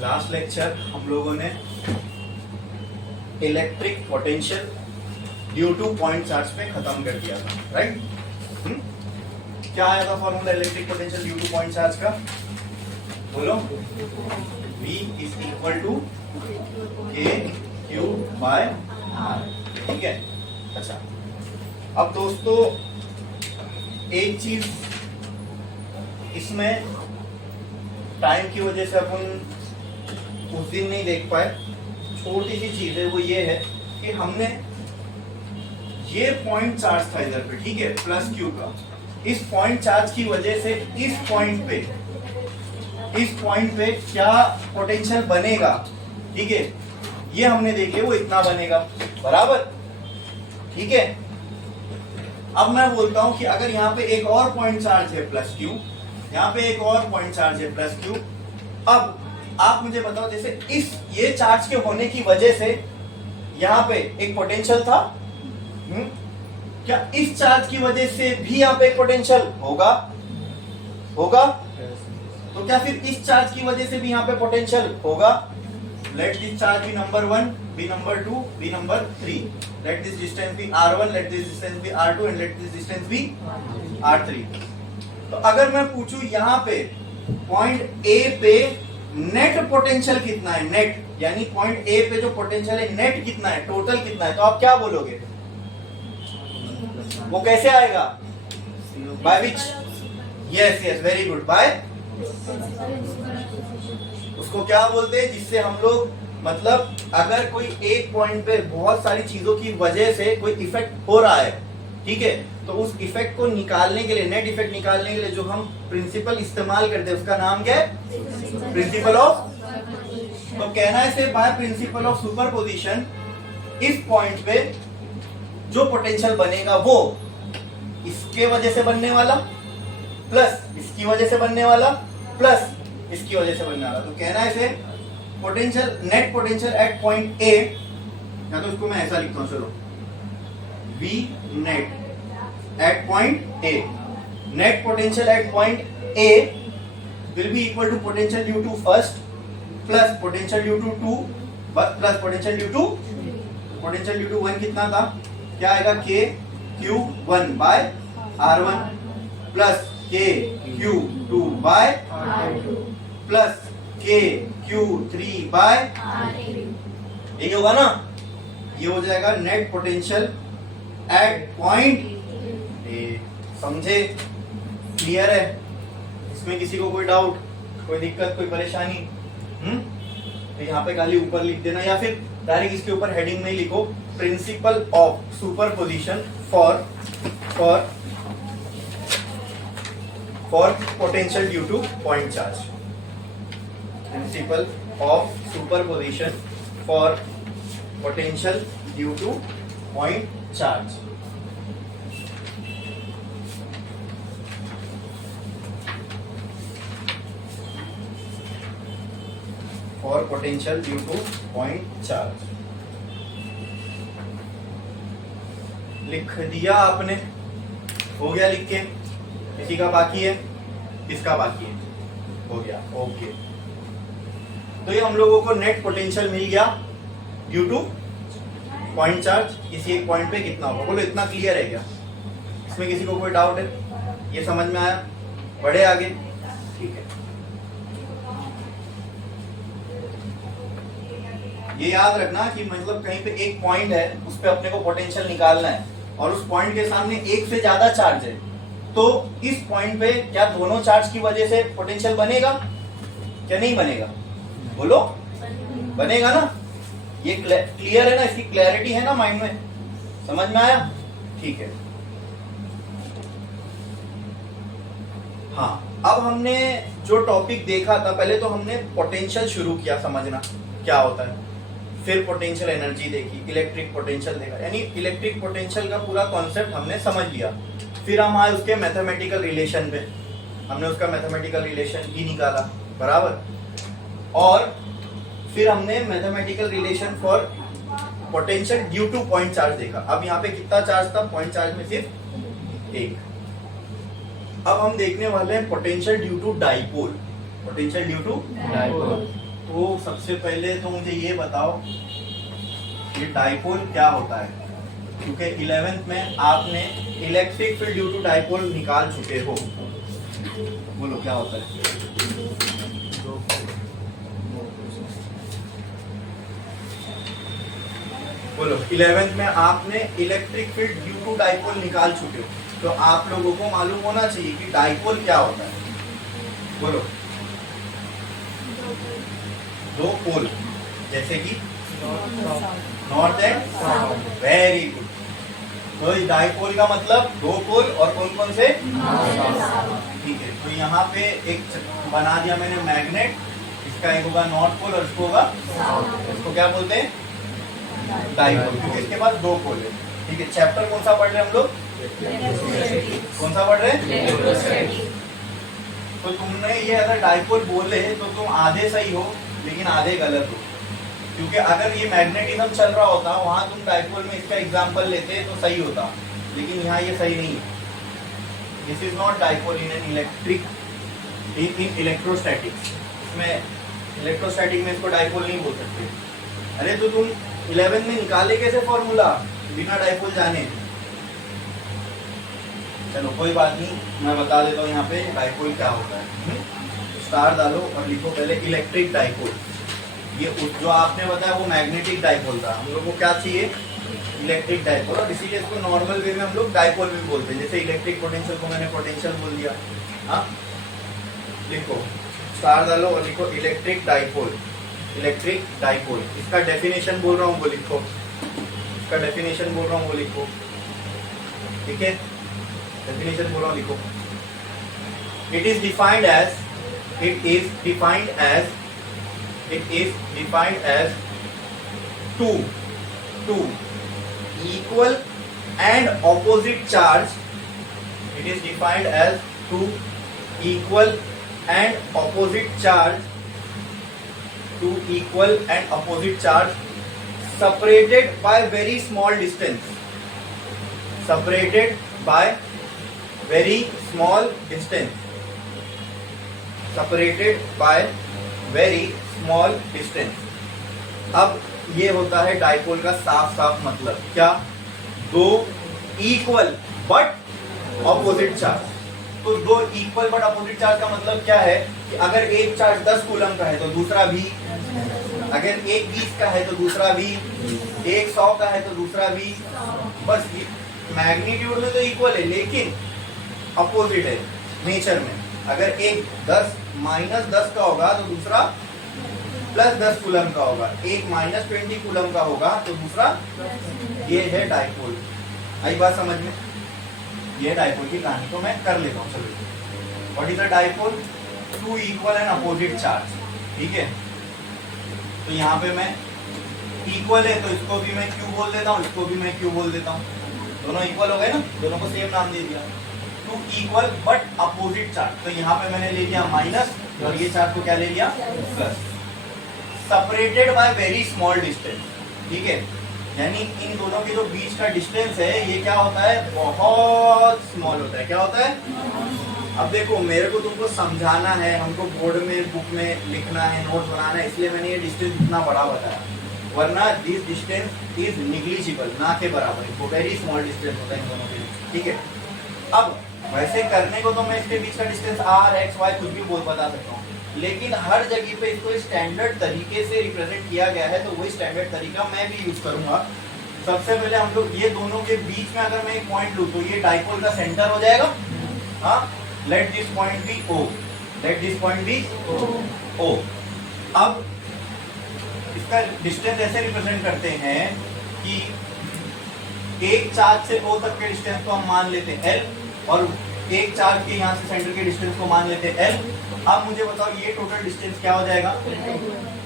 Last lecture हम लोगों ने electric potential due to point charge पे खत्म कर दिया था, राइट? क्या आया था formula electric potential due to point charge का? बोलो। V इज इक्वल टू के क्यू बाय आर, ठीक है? अच्छा, अब दोस्तों एक चीज इसमें टाइम की वजह से अपन उस दिन नहीं देख पाए, छोटी सी चीज है, वो ये है कि हमने ये पॉइंट चार्ज था इधर पे, ठीक है, प्लस क्यू का। इस पॉइंट चार्ज की वजह से इस पॉइंट पे क्या पोटेंशियल बनेगा, ठीक है, ये हमने देख लिया, वो इतना बनेगा, बराबर, ठीक है? अब मैं बोलता हूं कि अगर यहाँ पे एक और पॉइंट चार्ज है प्लस क्यू, यहाँ पे एक और पॉइंट चार्ज है प्लस क्यू, अब आप मुझे बताओ, जैसे ये चार्ज के होने की वजह से यहाँ पे एक पोटेंशियल था, क्या इस चार्ज की वजह से भी यहाँ पे एक पोटेंशियल होगा? तो क्या फिर इस चार्ज की वजह से भी यहाँ पे पोटेंशियल होगा? Let this charge be number 1, be number 2, be number 3, let this distance be r1, let this distance be r2 and let this distance be r3। तो अगर मैं पूछूं यहाँ पे पॉइंट ए पे नेट पोटेंशियल कितना है, नेट यानी पॉइंट ए पे जो पोटेंशियल है नेट कितना है, टोटल कितना है, तो आप क्या बोलोगे? वो कैसे आएगा? By which? Yes yes, very good, by. उसको क्या बोलते हैं जिससे हम लोग, मतलब अगर कोई एक पॉइंट पे बहुत सारी चीजों की वजह से कोई इफेक्ट हो रहा है, ठीक है, तो उस इफेक्ट को निकालने के लिए, नेट इफेक्ट निकालने के लिए जो हम प्रिंसिपल इस्तेमाल करते हैं उसका नाम क्या है? Principle of. तो कहना है से बाय प्रिंसिपल ऑफ सुपरपोजिशन, इस पॉइंट पे जो पोटेंशियल बनेगा वो इसके वजह से बनने वाला प्लस इसकी वजह से बनने वाला प्लस इसकी वजह से बनने वाला। तो कहना है से potential, net potential at point A, या तो इसको मैं ऐसा लिखता हूं, चलो, V net at point A, net potential at point A will be equal to potential due to first plus potential due to 2 plus potential due to 1 कितना था? क्या आएगा? K Q1 by R1 plus K Q2 by R2 plus K Q3 by R3। ये होगा ना, ये हो जाएगा net potential at point A. समझे? क्लियर है? इसमें किसी को कोई डाउट, कोई दिक्कत, कोई परेशानी? तो यहाँ पे खाली ऊपर लिख देना, या फिर डायरेक्ट इसके ऊपर हेडिंग में ही लिखो, principal of superposition for potential due to point charge. Principal of superposition for potential due to point charge. For potential due to point charge लिख दिया आपने? हो गया लिख के? किसी का बाकी है? किसका बाकी है? हो गया, ओके। तो ये हम लोगों को नेट पोटेंशियल मिल गया ड्यू टू पॉइंट चार्ज, किसी एक पॉइंट पे कितना होगा। बोलो, इतना क्लियर है क्या? इसमें किसी को कोई डाउट है? ये समझ में आया? बढ़े आगे? ठीक है। ये याद रखना कि मतलब कहीं पे एक पॉइंट है, उस पे अपने को पोटेंशियल निकालना है, और उस पॉइंट के सामने एक से ज्यादा चार्ज है, तो इस पॉइंट पे क्या दोनों चार्ज की वजह से पोटेंशियल बनेगा? क्या नहीं बनेगा? बोलो, बनेगा ना? ये क्लियर है ना? इसकी क्लैरिटी है ना माइंड में? समझ में आया? ठीक है। हाँ, अब हमने जो टॉपिक देखा था, पहले तो हमने पोटेंशियल शुरू किया समझना क्या होता है, फिर पोटेंशियल एनर्जी देखी, इलेक्ट्रिक पोटेंशियल देखा, यानी इलेक्ट्रिक पोटेंशियल का पूरा कॉन्सेप्ट हमने समझ लिया। फिर हम आए उसके मैथमेटिकल रिलेशन पे, हमने उसका मैथमेटिकल रिलेशन भी निकाला, बराबर, और फिर हमने mathematical relation for potential due to point charge देखा। अब यहाँ पे कितना चार्ज था? पॉइंट चार्ज में सिर्फ एक। अब हम देखने वाले हैं potential due to dipole. Potential due to dipole. तो सबसे पहले तो मुझे ये बताओ ये डाइपोल क्या होता है, क्योंकि 11th में आपने electric field due to dipole निकाल चुके हो। बोलो क्या होता है? बोलो 11th में आपने electric field due to dipole निकाल चुके हो, तो आप लोगों को मालूम होना चाहिए कि डाइपोल क्या होता है। बोलो दो पोल, जैसे कि north and south. Very good. तो इस डाइपोल का मतलब दो पोल और कौन कौन से? ठीक है, तो यहाँ पे एक बना दिया मैंने मैग्नेट, इसका एक होगा नॉर्थ पोल और इसको होगा, इसको क्या बोलते हैं? डाइपोल, क्योंकि इसके पास दो पोल है। ठीक है, चैप्टर कौन सा पढ़ रहे हैं हम लोग? कौन सा पढ़ रहे हैं? तो तुमने ये अगर डाइपोल बोले तो तुम आधे सही हो लेकिन आधे गलत हो, क्योंकि अगर ये मैग्नेटिज्म चल रहा होता वहां तुम डाइपोल में इसका एग्जांपल लेते तो सही होता, लेकिन यहाँ ये सही नहीं है। This is not dipole in an electric, in electrostatics. इसमें इलेक्ट्रोस्टैटिक में इसको डाइपोल नहीं बोल सकते। अरे तो तुम 11 में निकाले कैसे फॉर्मूला बिना डाइपोल जाने? चलो कोई बात नहीं, मैं बता देता हूँ यहाँ पे डाइपोल क्या होता है। स्टार डालो और लिखो पहले इलेक्ट्रिक डाइपोल। ये जो आपने बताया वो मैग्नेटिक डाइपोल था, हम लोग को क्या चाहिए? इलेक्ट्रिक डाइपोल, और इसीलिए इसको नॉर्मल वे में हम लोग डाइपोल भी बोलते हैं। जैसे इलेक्ट्रिक पोटेंशियल को मैंने पोटेंशियल बोल दिया। हाँ, लिखो स्टार डालो और लिखो इलेक्ट्रिक डाइपोल। इलेक्ट्रिक डाइपोल, इसका डेफिनेशन बोल रहा हूँ वो लिखो, इसका डेफिनेशन बोल रहा हूँ वो लिखो। ठीक है, डेफिनेशन बोल रहा हूँ लिखो। It is defined as, it is defined as two equal and opposite charge. It is defined as two equal and opposite charge, two equal and opposite charge separated by very small distance, separated by very small distance, separated by very small distance। अब ये होता है dipole का साफ साफ मतलब क्या? दो इक्वल बट ऑपोजिट चार्ज। तो दो इक्वल बट ऑपोजिट चार्ज का मतलब क्या है कि अगर एक चार्ज 10 कूलम का है तो दूसरा भी, अगर एक 20 का है तो दूसरा भी, एक 100 का है तो दूसरा भी। बस मैग्नीट्यूड में तो इक्वल है लेकिन अपोजिट है नेचर में। अगर एक 10 -10 का होगा तो दूसरा +10 कूलम का होगा, एक -20 कूलम का होगा तो दूसरा। ये है डाइपोल। आई बात समझ में? ये डाइपोल की कहानी को मैं कर लेता हूँ। चलो, what is a dipole? Two equal and opposite charge. ठीक है, तो यहाँ पे मैं इक्वल है तो इसको भी मैं क्यू बोल देता हूँ, इसको भी मैं क्यू बोल देता हूँ। दोनों इक्वल हो गए ना, दोनों को सेम नाम दे दिया। Two equal but opposite charge, तो यहाँ पे मैंने ले लिया माइनस और ये चार्ज को क्या ले लिया? Plus. Separated by very small distance. ठीक है, यानी इन दोनों के जो बीच का डिस्टेंस है ये क्या होता है? बहुत स्मॉल होता है। क्या होता है? अब देखो, मेरे को तुमको समझाना है, हमको बोर्ड में बुक में लिखना है, नोट्स बनाना है, इसलिए मैंने ये डिस्टेंस इतना बड़ा बताया, वरना दिस डिस्टेंस इज निग्लिजिबल, ना के बराबर। वो वेरी स्मॉल डिस्टेंस होता है इन दोनों के बीच। ठीक है, अब वैसे करने को तो मैं इसके बीच का डिस्टेंस r, x, y कुछ भी बोल बता सकता हूँ, लेकिन हर जगह पे इसको स्टैंडर्ड तरीके से रिप्रेजेंट किया गया है, तो वही स्टैंडर्ड तरीका मैं भी यूज करूंगा। सबसे पहले हम लोग ये दोनों के बीच में अगर मैं एक पॉइंट लूं तो ये डाइपोल का सेंटर हो जाएगा। हाँ, let this point be O, let this point be O। अब इसका डिस्टेंस ऐसे रिप्रेजेंट करते हैं कि एक चार्ज से O तक के डिस्टेंस को हम मान लेते हैं L, और एक चार्ज के यहाँ से सेंटर के डिस्टेंस को मान लेते हैं L। अब मुझे बताओ ये टोटल डिस्टेंस क्या हो जाएगा?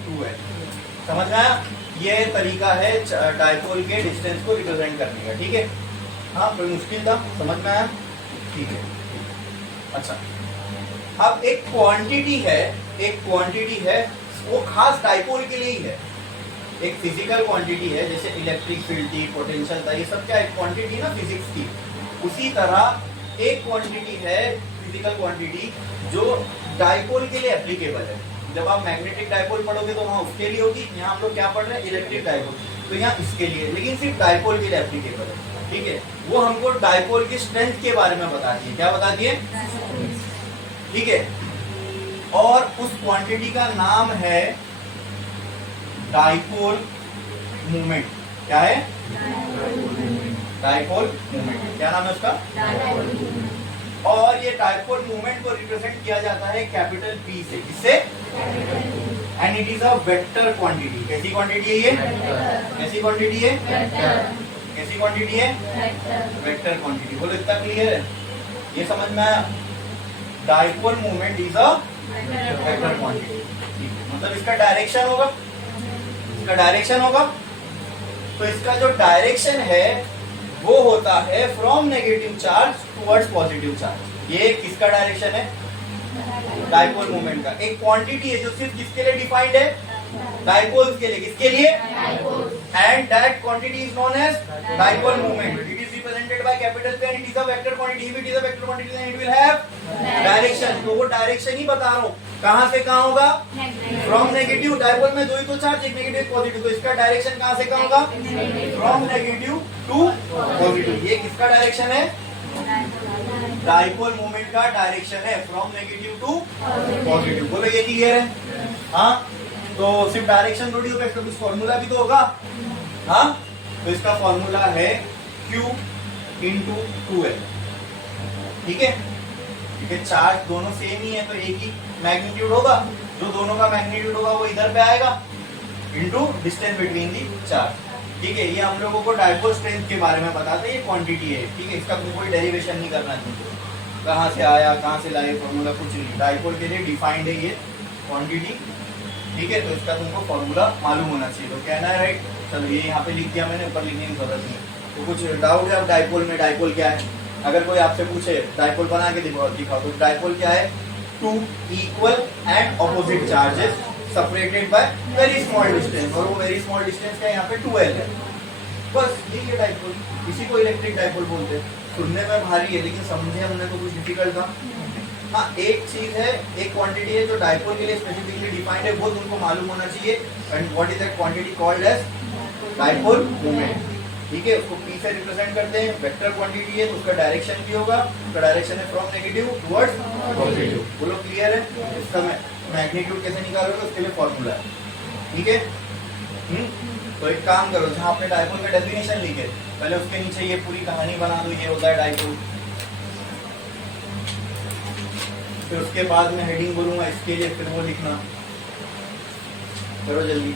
2L। समझ में आया? ये तरीका है डाइपोल के डिस्टेंस को रिप्रेजेंट करने का। ठीक है, हाँ, कोई मुश्किल था? समझ में आया? ठीक है, अच्छा। अब एक क्वांटिटी है, एक क्वांटिटी है, वो खास डाइपोल के लिए ही है। एक फिजिकल क्वांटिटी है, जैसे इलेक्ट्रिक फील्ड थी, पोटेंशियल था, ये सब क्या एक क्वांटिटी ना फिजिक्स की। उसी तरह एक क्वांटिटी है, फिजिकल क्वांटिटी, जो डाइपोल के लिए एप्लीकेबल है। जब आप मैग्नेटिक डायपोल पढ़ोगे तो वहां उसके लिए होगी, यहाँ हम लोग क्या पढ़ रहे हैं, इलेक्ट्रिक डायपोल, तो यहाँ इसके लिए, लेकिन सिर्फ डायपोल के लिए एप्लीकेबल है, ठीक है। वो हमको डायपोल की स्ट्रेंथ के बारे में बता दिए, क्या बता दिए, ठीक है। और उस क्वांटिटी का नाम है डायपोल मोमेंट। क्या है, डायपोल मोमेंट, क्या नाम है उसका, और ये डायपोल मूवमेंट को रिप्रेजेंट किया जाता है कैपिटल P से, किससे, and it is a vector quantity. कैसी क्वांटिटी है ये, कैसी क्वांटिटी है, कैसी क्वांटिटी है, वेक्टर क्वांटिटी। बोलो इतना क्लियर है, ये समझ में आया, dipole movement is a vector quantity, मतलब इसका डायरेक्शन होगा, इसका डायरेक्शन होगा, तो इसका जो डायरेक्शन है वो होता है from negative charge towards positive charge. ये किसका डायरेक्शन है, डायपोल मूवमेंट का। एक क्वांटिटी है जो सिर्फ किसके लिए डिफाइंड है, डायपोल्स के लिए, किसके लिए, and that quantity is known as dipole movement. It is represented by capital P, it is a vector quantity. If it is a vector quantity then it will have direction. तो वो direction ही बता रहा हूं, कहां से कहां होगा, from negative, dipole में दो ही तो चार्ज, एक नेगेटिव एक पॉजिटिव, तो इसका डायरेक्शन कहां से कहां होगा, फ्रॉम नेगेटिव टू पॉजिटिव। ये किसका डायरेक्शन है, डायपोल मोमेंट का डायरेक्शन है फ्रॉम नेगेटिव टू पॉजिटिव। बोलो ये क्लियर है, हाँ। तो सिर्फ डायरेक्शन थोड़ी होगा, इसका कुछ फॉर्मूला भी तो होगा, हाँ। तो इसका फॉर्मूला है Q इंटू 2L, ठीक है, ठीक है। चार्ज दोनों सेम ही है तो एक ही मैग्नीट्यूड होगा, जो दोनों का मैग्नीट्यूड होगा वो इधर पे आएगा, into distance between the charge, ठीक है। ये हम लोगों को डायपोल स्ट्रेंथ के बारे में बताते हैं, ये क्वांटिटी है, ठीक है। इसका कोई डेरिवेशन नहीं करना चाहिए, कहाँ से आया, कहाँ से लाए, फॉर्मूला कुछ नहीं, डायपोल के लिए डिफाइंड है ये क्वांटिटी, ठीक है। तो इसका तुमको फॉर्मूला मालूम होना चाहिए, तो कहना है राइट। चलो ये यहाँ पे लिख दिया मैंने, ऊपर लिखने की जरूरत नहीं। तो कुछ डाउट है अब डायपोल में, डायपोल क्या है, अगर कोई आपसे पूछे डायपोल बना के दिखाओ, तो डायपोल क्या है, two equal and opposite charges separated by very small distance, और वो वेरी स्मॉल डिस्टेंस का यहाँ पे 2L है, बस यही है डायपोल। इसी को इलेक्ट्रिक डायपोल बोलते हैं। सुनने में भारी है लेकिन समझे हमने तो कुछ डिफिकल्ट था। हाँ, एक चीज है, एक क्वांटिटी है जो डायपोल के लिए स्पेसिफिकली डिफाइंड है, वो तुमको मालूम होना चाहिए, and what is that quantity called as dipole moment, ठीक है। उसको P से रिप्रेजेंट करते हैं, वेक्टर क्वांटिटी है तो उसका डायरेक्शन भी होगा, उसका डायरेक्शन है फ्रॉम नेगेटिव टुवर्ड्स पॉजिटिव। बोलो क्लियर है, इसका मैग्नीट्यूड कैसे निकालोगे उसके लिए फॉर्मूला है, ठीक है। तो एक काम करो, जहां आपने डायपोल का डेफिनेशन लिखे, पहले उसके नीचे ये पूरी कहानी बना दो, ये होता है डायपोल। फिर उसके बाद में हेडिंग बोलूंगा इसके लिए, फिर वो लिखना, करो जल्दी।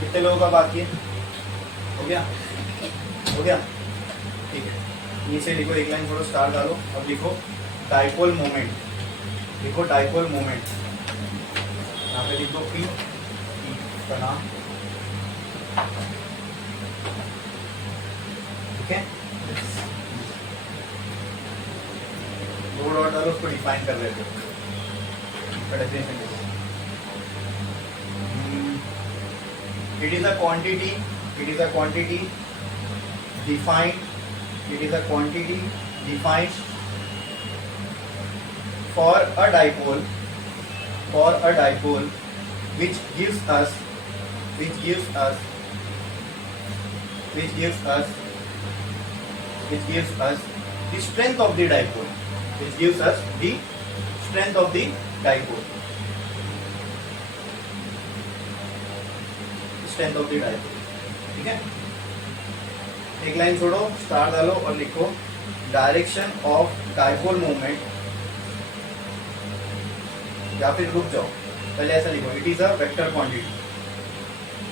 कितने लोगों का बाकी है? हो गया, हो गया, ठीक है। नीचे लिखो, एक लाइन थोड़ा स्टार डालो, अब लिखो डायपोल मोमेंट, लिखो डायपोल मोमेंट, यहाँ पे लिखो P, का नाम, ठीक है, दो डॉट डालो, उसको डिफाइन कर रहे थे, डेफिनेशन देखो। It is a quantity, it is a quantity defined, it is a quantity defined for a dipole, for a dipole which gives us the strength of the dipole, which gives us the strength of the dipole, strength of the dipole। ठीक है, एक line छोड़ो, star डालो और लिखो direction of dipole movement, या फिर रुक जाओ, पहले ऐसा लिखो, it is a vector quantity,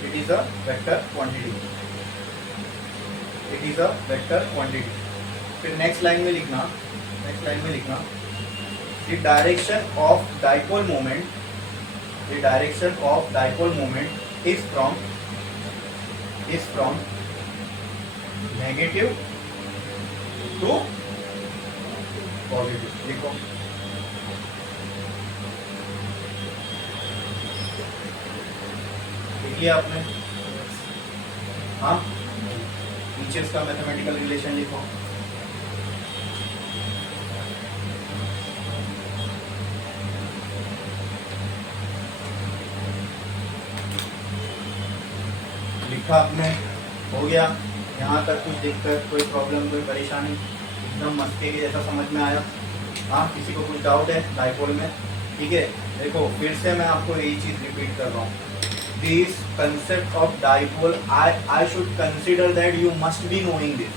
it is a vector quantity, it is a vector quantity. फिर नेक्स्ट लाइन में लिखना, नेक्स्ट लाइन में लिखना the direction of dipole moment, the direction of dipole moment is from negative to positive. लिखो, लिया आपने? हाँ, नीचे उसका मैथमेटिकल रिलेशन लिखो। लिखा आपने, हो गया? यहाँ तक कुछ दिक्कत, कोई प्रॉब्लम, कोई परेशानी? एकदम मस्ती के जैसा समझ में आया? हाँ, किसी को कुछ डाउट है डाइपोल में? ठीक है, देखो फिर से मैं आपको यही चीज रिपीट कर रहा हूँ, this concept of dipole, I should consider that you must be knowing this।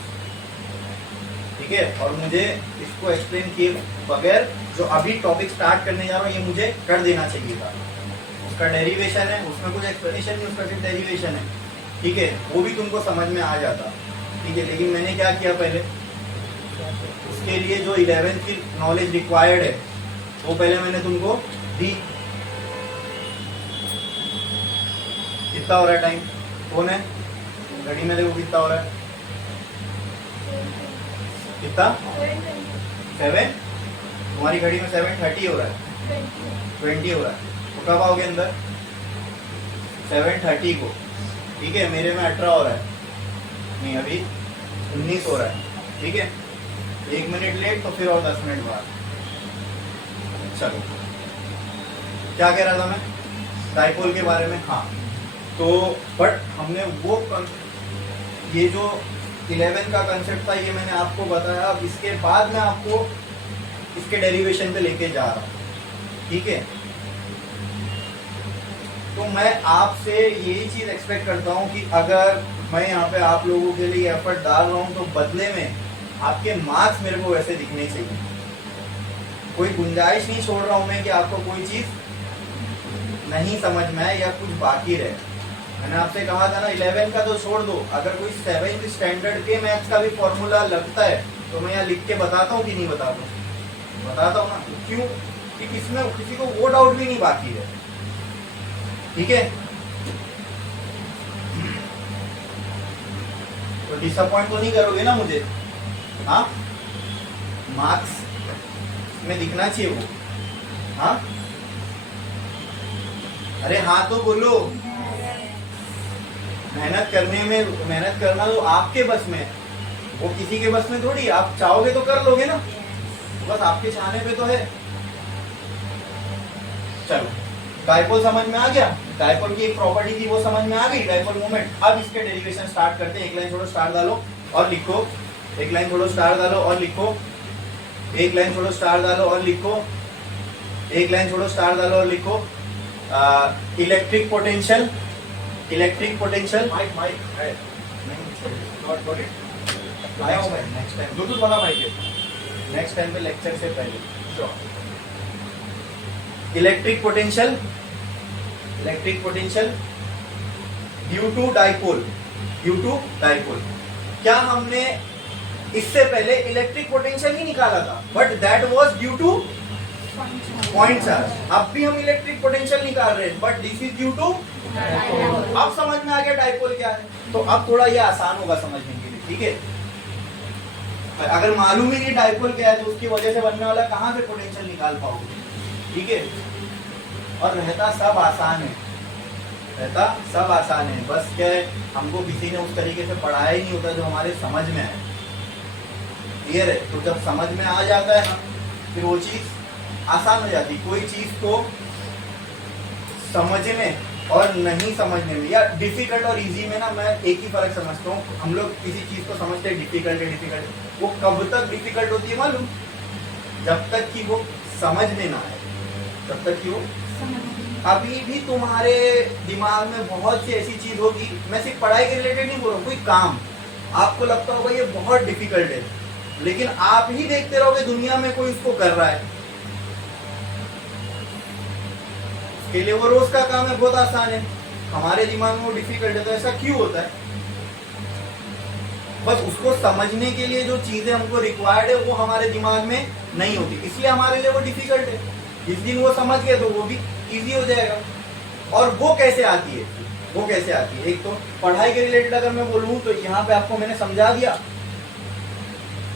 ठीक है, और मुझे इसको एक्सप्लेन किए बगैर जो अभी टॉपिक स्टार्ट करने जा रहा हूँ ये मुझे कर देना चाहिए था। उसका डेरिवेशन है, उसमें कुछ एक्सप्लेनेशन नहीं, उसका सिर्फ डेरिवेशन है। ठीक है, वो भी तुमको समझ में आ जाता। ठीक है, लेकिन मैंने क्या किया, पहले उसके लिए जो 11th की नॉलेज रिक्वायर्ड है वो पहले मैंने तुमको दी। कितना हो रहा है टाइम? कौन है घड़ी में? देखो कितना हो रहा है, कितना? 7। तुम्हारी घड़ी में 7:30 हो रहा है, 20 हो रहा है। तो कब आओगे अंदर? 7:30 को। ठीक है, मेरे में 18 हो रहा है, नहीं अभी 19 हो रहा है। ठीक है, 1 मिनट लेट तो फिर और 10 मिनट बाद। चलो, क्या कह रहा था मैं डाइपोल के बारे में? हाँ, तो बट हमने वो ये जो 11 का कंसेप्ट था ये मैंने आपको बताया। अब इसके बाद मैं आपको इसके डेरिवेशन पे लेके जा रहा हूँ। ठीक है, तो मैं आपसे यही चीज एक्सपेक्ट करता हूँ कि अगर मैं यहाँ पे आप लोगों के लिए एफर्ट डाल रहा हूँ तो बदले में आपके मार्क्स मेरे को वैसे दिखने चाहिए। कोई गुंजाइश नहीं छोड़ रहा हूँ मैं कि आपको कोई चीज नहीं समझ में आए या कुछ बाकी रहे। मैंने आपसे कहा था ना 11 का तो छोड़ दो, अगर कोई 7th स्टैंडर्ड के मैथ्स का भी फॉर्मूला लगता है तो मैं यहाँ लिख के बताता हूँ कि नहीं बताता हूँ? बताता हूँ ना। क्यों? कि इसमें किसी को वो डाउट भी नहीं बाकी है। ठीक है, तो डिसअपॉइंट तो नहीं करोगे ना मुझे? हाँ, मार्क्स में दिखना चाहिए वो। हाँ, अरे हाँ तो बोलो। मेहनत करने में, मेहनत करना तो आपके बस में है, वो किसी के बस में थोड़ी। आप चाहोगे तो कर लोगे ना, बस आपके चाहने पे तो है। चलो, डाइपोल समझ में आ गया, डाइपोल की एक प्रॉपर्टी थी वो समझ में आ गई, डाइपोल मोमेंट। अब इसके डेरिवेशन स्टार्ट करते हैं। एक लाइन छोड़ो, स्टार डालो और लिखो, एक लाइन छोड़ो, स्टार डालो और लिखो, एक लाइन छोड़ो, स्टार डालो और लिखो, एक लाइन छोड़ो, स्टार डालो और लिखो। Electric potential, electric potential, mike mike है नॉट गॉट इट लाया हूं मैं। नेक्स्ट टाइम, ब्लूटूथ वाला माइक है। नेक्स्ट टाइम पे लेक्चर से पहले electric potential, electric potential due to dipole, due to dipole. क्या हमने इससे पहले इलेक्ट्रिक पोटेंशियल ही निकाला था, but that was due to point charge. अब भी हम इलेक्ट्रिक पोटेंशियल निकाल रहे हैं, but this is due to. अब समझ में आ गया डाइपोल क्या है। तो अब थोड़ा ये आसान होगा समझने के लिए। ठीक है, अगर मालूम ही नहीं डाइपोल क्या है तो उसकी वजह से बनने वाला कहाँ से पोटेंशियल निकाल पाओगे? ठीक है, और रहता सब आसान है, रहता सब आसान है, बस क्या है हमको किसी ने उस तरीके से पढ़ाया ही नहीं होता जो हमारे समझ में आए। क्लियर है? तो जब समझ में आ जाता है ना फिर वो चीज आसान हो जाती। कोई चीज को समझने और नहीं समझने में या डिफिकल्ट और इजी में ना मैं एक ही फर्क समझता हूँ। हम लोग किसी चीज को समझते हैं डिफिकल्ट है डिफिकल्ट, वो कब तक डिफिकल्ट होती है मालूम? जब तक कि वो समझ में ना आए, जब तक कि वो अभी भी तुम्हारे दिमाग में बहुत सी ऐसी चीज होगी, मैं सिर्फ पढ़ाई के रिलेटेड नहीं बोल रहा हूँ, कोई काम आपको लगता होगा ये बहुत डिफिकल्ट है, लेकिन आप ही देखते रहोगे दुनिया में कोई उसको कर रहा है, उसके लिए वो रोज का काम है, बहुत आसान है, हमारे दिमाग में वो डिफिकल्ट है। तो ऐसा क्यों होता है? बस उसको समझने के लिए जो चीजें हमको रिक्वायर्ड है वो हमारे दिमाग में नहीं होती, इसलिए हमारे लिए वो डिफिकल्ट है। जिस दिन वो समझ गए तो वो भी इजी हो जाएगा। और वो कैसे आती है? वो कैसे आती है? एक तो पढ़ाई के रिलेटेड अगर मैं बोलूं तो यहाँ पे आपको मैंने समझा दिया,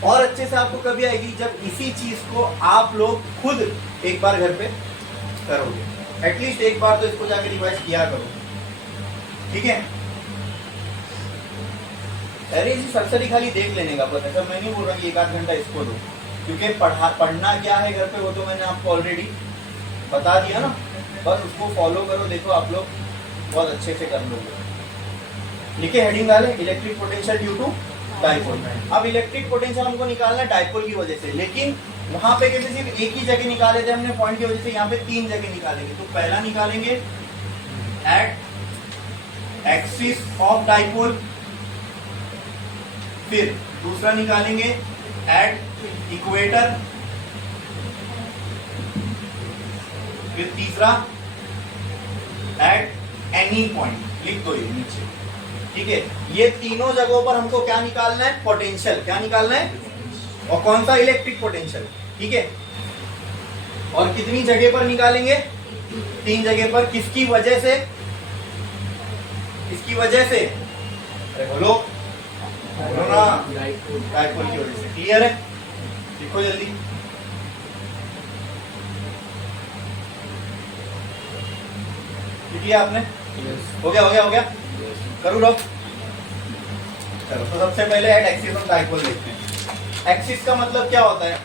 और अच्छे से आपको कभी आएगी जब इसी चीज को आप लोग खुद एक बार घर पे करोगे, एटलीस्ट एक बार तो इसको जाके रिवाइज किया करो, ठीक है? अरे इसी सरसरी खाली देख लेने का बस, ऐसा मैं नहीं बोल रहा कि 1-8 घंटा इसको दो, क्योंकि पढ़ना क्या है घर पे वो तो मैंने आपको ऑलरेडी बता दिया ना, बस उसको फॉलो करो, देखो आप लोग बहुत अच्छे से कर लोगे। लिखे हेडिंग डाले electric potential due to dipole. अब इलेक्ट्रिक पोटेंशियल हमको निकालना है डाइपोल की वजह से, लेकिन वहां पे कैसे सिर्फ एक ही जगह निकाले थे हमने पॉइंट की वजह से, यहाँ पे 3 जगह निकालेंगे। तो पहला निकालेंगे एट एक्सिस ऑफ डाइपोल, फिर दूसरा निकालेंगे एट इक्वेटर, फिर तीसरा एट एनी पॉइंट। लिख दो ये नीचे, ठीक है? ये तीनों जगहों पर हमको क्या निकालना है? पोटेंशियल। क्या निकालना है? और कौन सा? इलेक्ट्रिक पोटेंशियल, ठीक है? और कितनी जगह पर निकालेंगे? 3 जगह पर। किसकी वजह से? किसकी वजह से? अरे बोलो ना, डाइपोल की वजह से। क्लियर है? लिखो जल्दी। लिख लिया आपने? हो गया हो गया हो गया? करूँ रॉक? चलो, तो सबसे पहले एट एक्सिस ऑफ डाइपोल देखते हैं। एक्सिस का मतलब क्या होता है?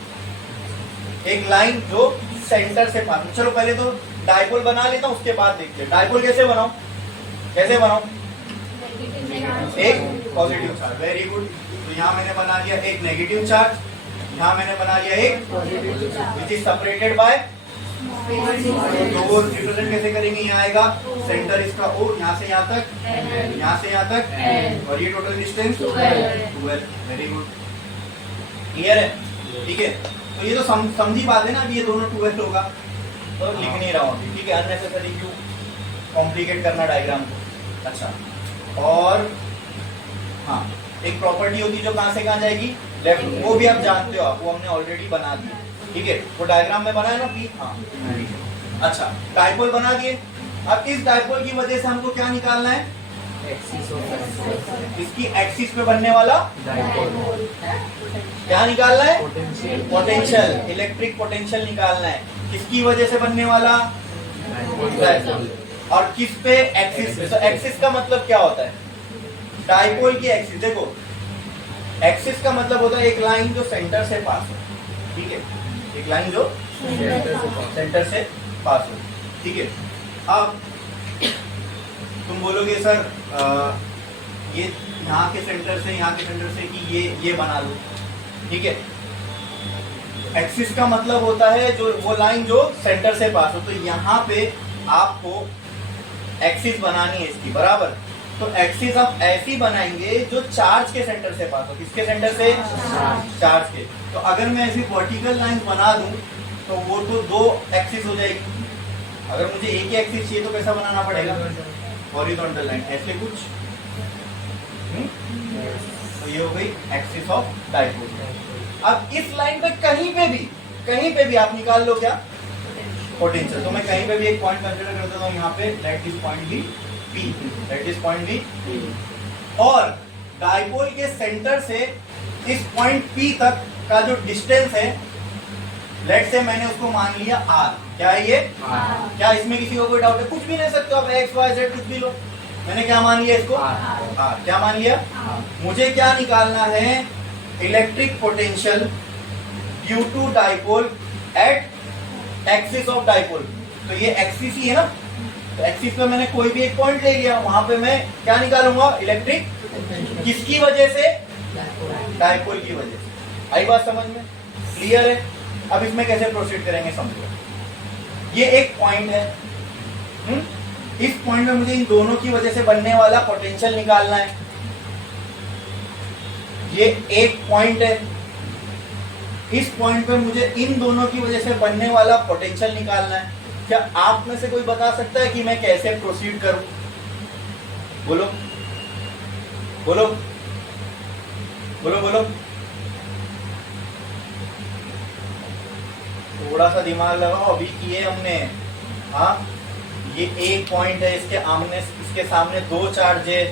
एक लाइन जो सेंटर से पास। चलो पहले तो डाइपोल बना लेता हूँ, उसके बाद देखते हैं डाइपोल कैसे बनाऊं। कैसे बनाऊं? एक पॉजिटिव चार्ज, वेरी गुड। तो यहाँ मैंने बना लिया एक नेगेटिव चार्ज, यहाँ मैंने बना लिया एक विच इज सेपरेटेड बाय, तो वो रिप्रेजेंट कैसे करेंगे? यहाँ आएगा सेंटर इसका O, यहाँ से यहाँ तक, यहाँ से यहाँ तक, और ये total distance 12। Very good, clear है? ठीक है, तो ये तो समझी बात है ना, अभी ये दोनों 12 होगा, तो लिख नहीं रहा हूँ, ठीक है? अननेसेसरी क्यों कॉम्प्लिकेट करना डायग्राम को। अच्छा, और हाँ, एक प्रॉपर्टी होगी जो कहाँ से कहाँ जाएगी? लेफ्ट, वो भी आप जानते हो, आप वो हमने ऑलरेडी बना दी, ठीक है? वो डायग्राम में बनाया ना पी। हाँ, अच्छा, डाइपोल बना दिए। अब इस डाइपोल की वजह से हमको क्या निकालना है? इसकी एक्सिस पे बनने वाला क्या निकालना है? पोटेंशियल, इलेक्ट्रिक पोटेंशियल निकालना है। किसकी वजह से बनने वाला? डाइपोल। और किस पे? एक्सिस पे। तो एक्सिस का मतलब क्या होता है? डाइपोल की एक्सिस। देखो, एक्सिस का मतलब होता है एक लाइन जो सेंटर से पास हो, ठीक है? एक लाइन जो सेंटर से पास हो, ठीक है? अब तुम बोलोगे सर ये यहाँ के सेंटर से, यहाँ के सेंटर से कि ये बना लो, ठीक है? एक्सिस का मतलब होता है जो वो लाइन जो सेंटर से पास हो। तो यहाँ पे आपको एक्सिस बनानी है इसकी, बराबर? तो एक्सिस आप ऐसी बनाएंगे जो चार्ज के सेंटर से पास हो। किसके सेंटर से? चार्ज के। तो अगर मैं ऐसी वर्टिकल लाइन बना दूं तो वो तो 2 एक्सिस हो जाएगी। अगर मुझे एक ही एक्सिस चाहिए तो कैसा बनाना पड़ेगा? हॉरिजॉन्टल लाइन, ऐसे कुछ। तो ये हो गई एक्सिस ऑफ डाइपोल। अब इस लाइन पे कहीं पे भी आप निकाल लो क्या? पोटेंशियल। तो मैं कहीं पे भी एक पॉइंट कंसीडर कर देता हूँ यहाँ पे, let this point be P, let this point be P। और डाइपोल के सेंटर से इस पॉइंट P तक का जो डिस्टेंस है, लेट से मैंने उसको मान लिया R। क्या है ये? क्या इसमें किसी को कोई डाउट है? कुछ भी ले सकते हो आप, x y z कुछ भी लो। मैंने क्या मान लिया इसको? R। क्या मान लिया? मुझे क्या निकालना है? Electric potential due to dipole at axis of dipole. तो ये एक्सिस ही है ना, तो एक्सिस पे मैंने कोई भी एक पॉइंट ले लिया, वहां पे मैं क्या निकालूंगा? इलेक्ट्रिक। किसकी वजह से? डाइपोल की वजह से। आई बात समझ में? क्लियर है? अब इसमें कैसे प्रोसीड करेंगे समझो। ये एक पॉइंट है, इस पॉइंट में मुझे इन दोनों की वजह से बनने वाला पोटेंशियल निकालना है। ये एक पॉइंट है, इस पॉइंट पे मुझे इन दोनों की वजह से बनने वाला पोटेंशियल निकालना है। क्या आप में से कोई बता सकता है कि मैं कैसे प्रोसीड करूं? बोलो बोलो बोलो बोलो। थोड़ा सा दिमाग लगाओ, अभी किए हमने। हाँ, ये एक पॉइंट है, इसके सामने दो चार्ज है,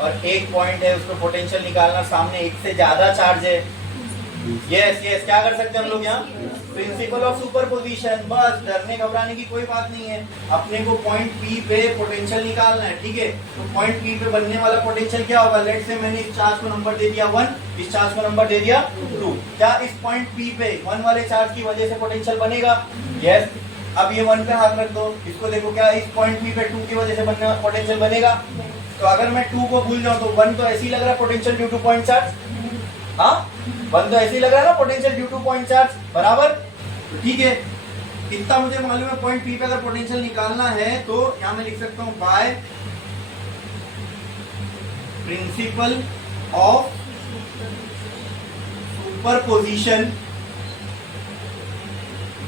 और एक पॉइंट है, उसको पोटेंशियल निकालना, सामने एक से ज्यादा चार्ज है। यस यस, क्या कर सकते हैं हम लोग यहाँ? Principal of superposition. बस डरने घबराने की कोई बात नहीं है, अपने को पॉइंट P पे पोटेंशियल निकालना है। ठीक है, तो पॉइंट P पे बनने वाला पोटेंशियल क्या होगा? लेट से मैंने इस चार्ज को नंबर दे दिया 1, इस चार्ज को नंबर दे दिया 2। क्या इस पॉइंट P पे 1 वाले चार्ज की वजह से पोटेंशियल बनेगा? यस। अब ये 1 पे हाथ रख दो, इसको देखो, क्या इस पॉइंट P पे 2 की वजह से बनने वाला पोटेंशियल बनेगा? तो अगर मैं 2 को भूल जाऊं तो 1 तो ऐसे ही लग रहा है potential due to point charge. हाँ, 1 तो ऐसे ही लग रहा है ना potential due to point charge, बराबर। तो ठीक है, इतना मुझे मालूम है। पॉइंट P पे अगर पोटेंशियल निकालना है तो यहां मैं लिख सकता हूं by principle of superposition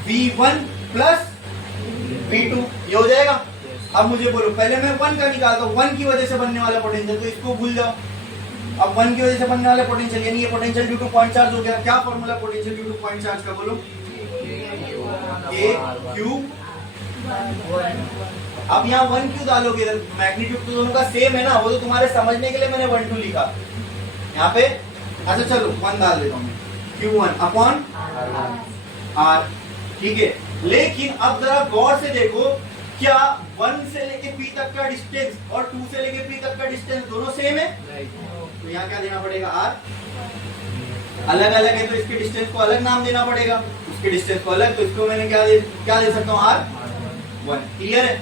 V1 plus V2, ये हो जाएगा। अब मुझे बोलो, पहले मैं 1 का निकालता हूं, 1 की वजह से बनने वाला पोटेंशियल, तो इसको भूल जाओ। अब 1 की वजह से बनने वाला पोटेंशियल, यानी ये potential due to point charge हो गया। क्या formula potential due to point charge का? बोलो। Q। अब यहाँ 1 क्यों डालोगे? मैग्नीट्यूड तो दोनों का सेम है ना, वो तो तुम्हारे समझने के लिए मैंने 1 2 लिखा यहाँ पे। अच्छा चलो 1 डाल देता हूँ, Q1 अपॉन R। ठीक है, लेकिन अब जरा गौर से देखो, क्या 1 से लेके P तक का डिस्टेंस और 2 से लेके P तक का डिस्टेंस दोनों सेम है? तो यहाँ क्या देना पड़ेगा? R। अलग अलग है तो इसके डिस्टेंस को अलग नाम देना पड़ेगा, उसके डिस्टेंस को अलग, तो इसको मैंने क्या दे सकता हूँ? R1। क्लियर है?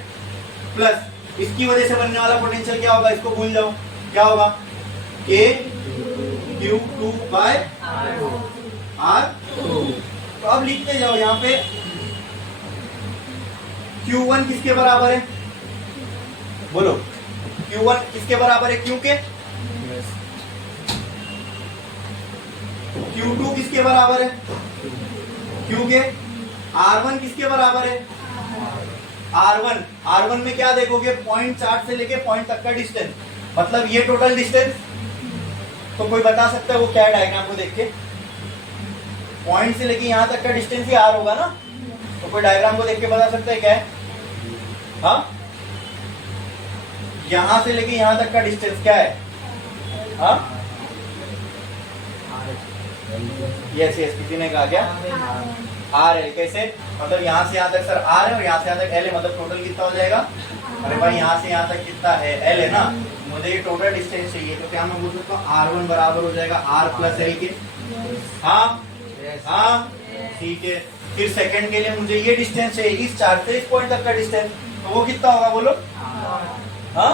प्लस इसकी वजह से बनने वाला पोटेंशियल क्या होगा? इसको भूल जाओ, क्या होगा? K Q2 by R2। तो अब लिखते जाओ यहाँ पे, Q1 किसके बराबर है? बोलो, Q1 किसके बराबर है? Q के। Q2 किसके बराबर है? Q के। R1 किसके बराबर है? R1 में क्या देखोगे? पॉइंट चार्ज से लेके पॉइंट तक का डिस्टेंस, मतलब ये टोटल डिस्टेंस। तो कोई बता सकता है वो क्या है? डायग्राम को देख के पॉइंट से लेके यहाँ तक का डिस्टेंस ही R होगा ना, तो कोई डायग्राम को देख के बता सकता है क्या है? हाँ, यहां से लेके यहां तक का डिस्टेंस क्या है? हाँ, यस यस, किसी ने कहा क्या? R है। कैसे? मतलब यहाँ से यहाँ तक सर R है, और यहाँ से यहाँ तक L है, मतलब टोटल कितना हो जाएगा? अरे भाई, यहाँ से यहाँ तक कितना है? L है ना, मुझे ये टोटल डिस्टेंस चाहिए, तो क्या मैं बोल सकता हूँ? R1 बराबर हो जाएगा R प्लस L के। हाँ हाँ, ठीक है। फिर सेकंड के लिए मुझे ये डिस्टेंस चाहिए, इस चार्ज से इस पॉइंट तक का डिस्टेंस, तो वो कितना होगा? बोलो। हाँ,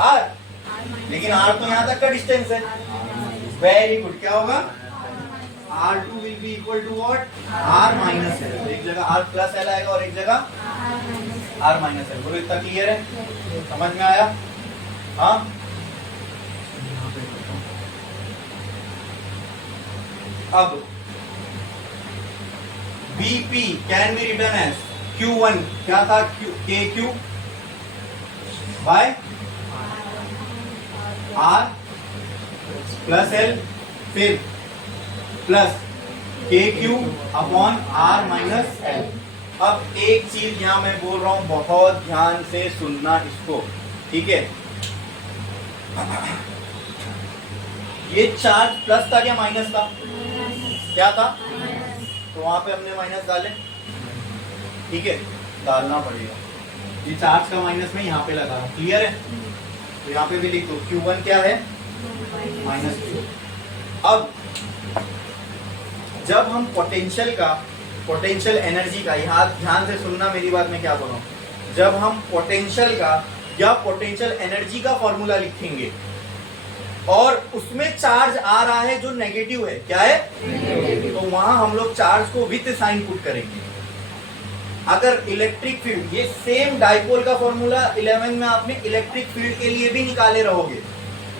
R। लेकिन R तो यहाँ तक का डिस्टेंस है। वेरी गुड, क्या होगा? R2 will be equal to what? R minus L। एक जगह R plus L आएगा और एक जगह R minus L। बोलो, इतना क्लियर है? समझ में आया? हाँ, अब BP can be written as Q1 क्या था? KQ by R plus L, फिर plus KQ upon R minus L। अब एक चीज यहाँ मैं बोल रहा हूं, बहुत ध्यान से सुनना इसको, ठीक है? ये चार्ज प्लस था क्या माइनस था? क्या था? तो वहां पे हमने माइनस डाले, ठीक है, डालना पड़ेगा। ये चार्ज का माइनस में यहाँ पे लगा रहा हूँ, क्लियर है? तो यहाँ पे भी लिख दो Q1 क्या है? -Q। अब जब हम पोटेंशियल एनर्जी का, यहाँ ध्यान से सुनना मेरी बात, मैं क्या बोल रहा हूँ। जब हम पोटेंशियल का या पोटेंशियल एनर्जी का फॉर्मूला लिखेंगे और उसमें चार्ज आ रहा है जो नेगेटिव है, क्या है? तो वहां हम लोग चार्ज को विथ साइन पुट करेंगे। अगर इलेक्ट्रिक फील्ड, ये सेम डाइपोल का फॉर्मूला 11 में आपने इलेक्ट्रिक फील्ड के लिए भी निकाले रहोगे,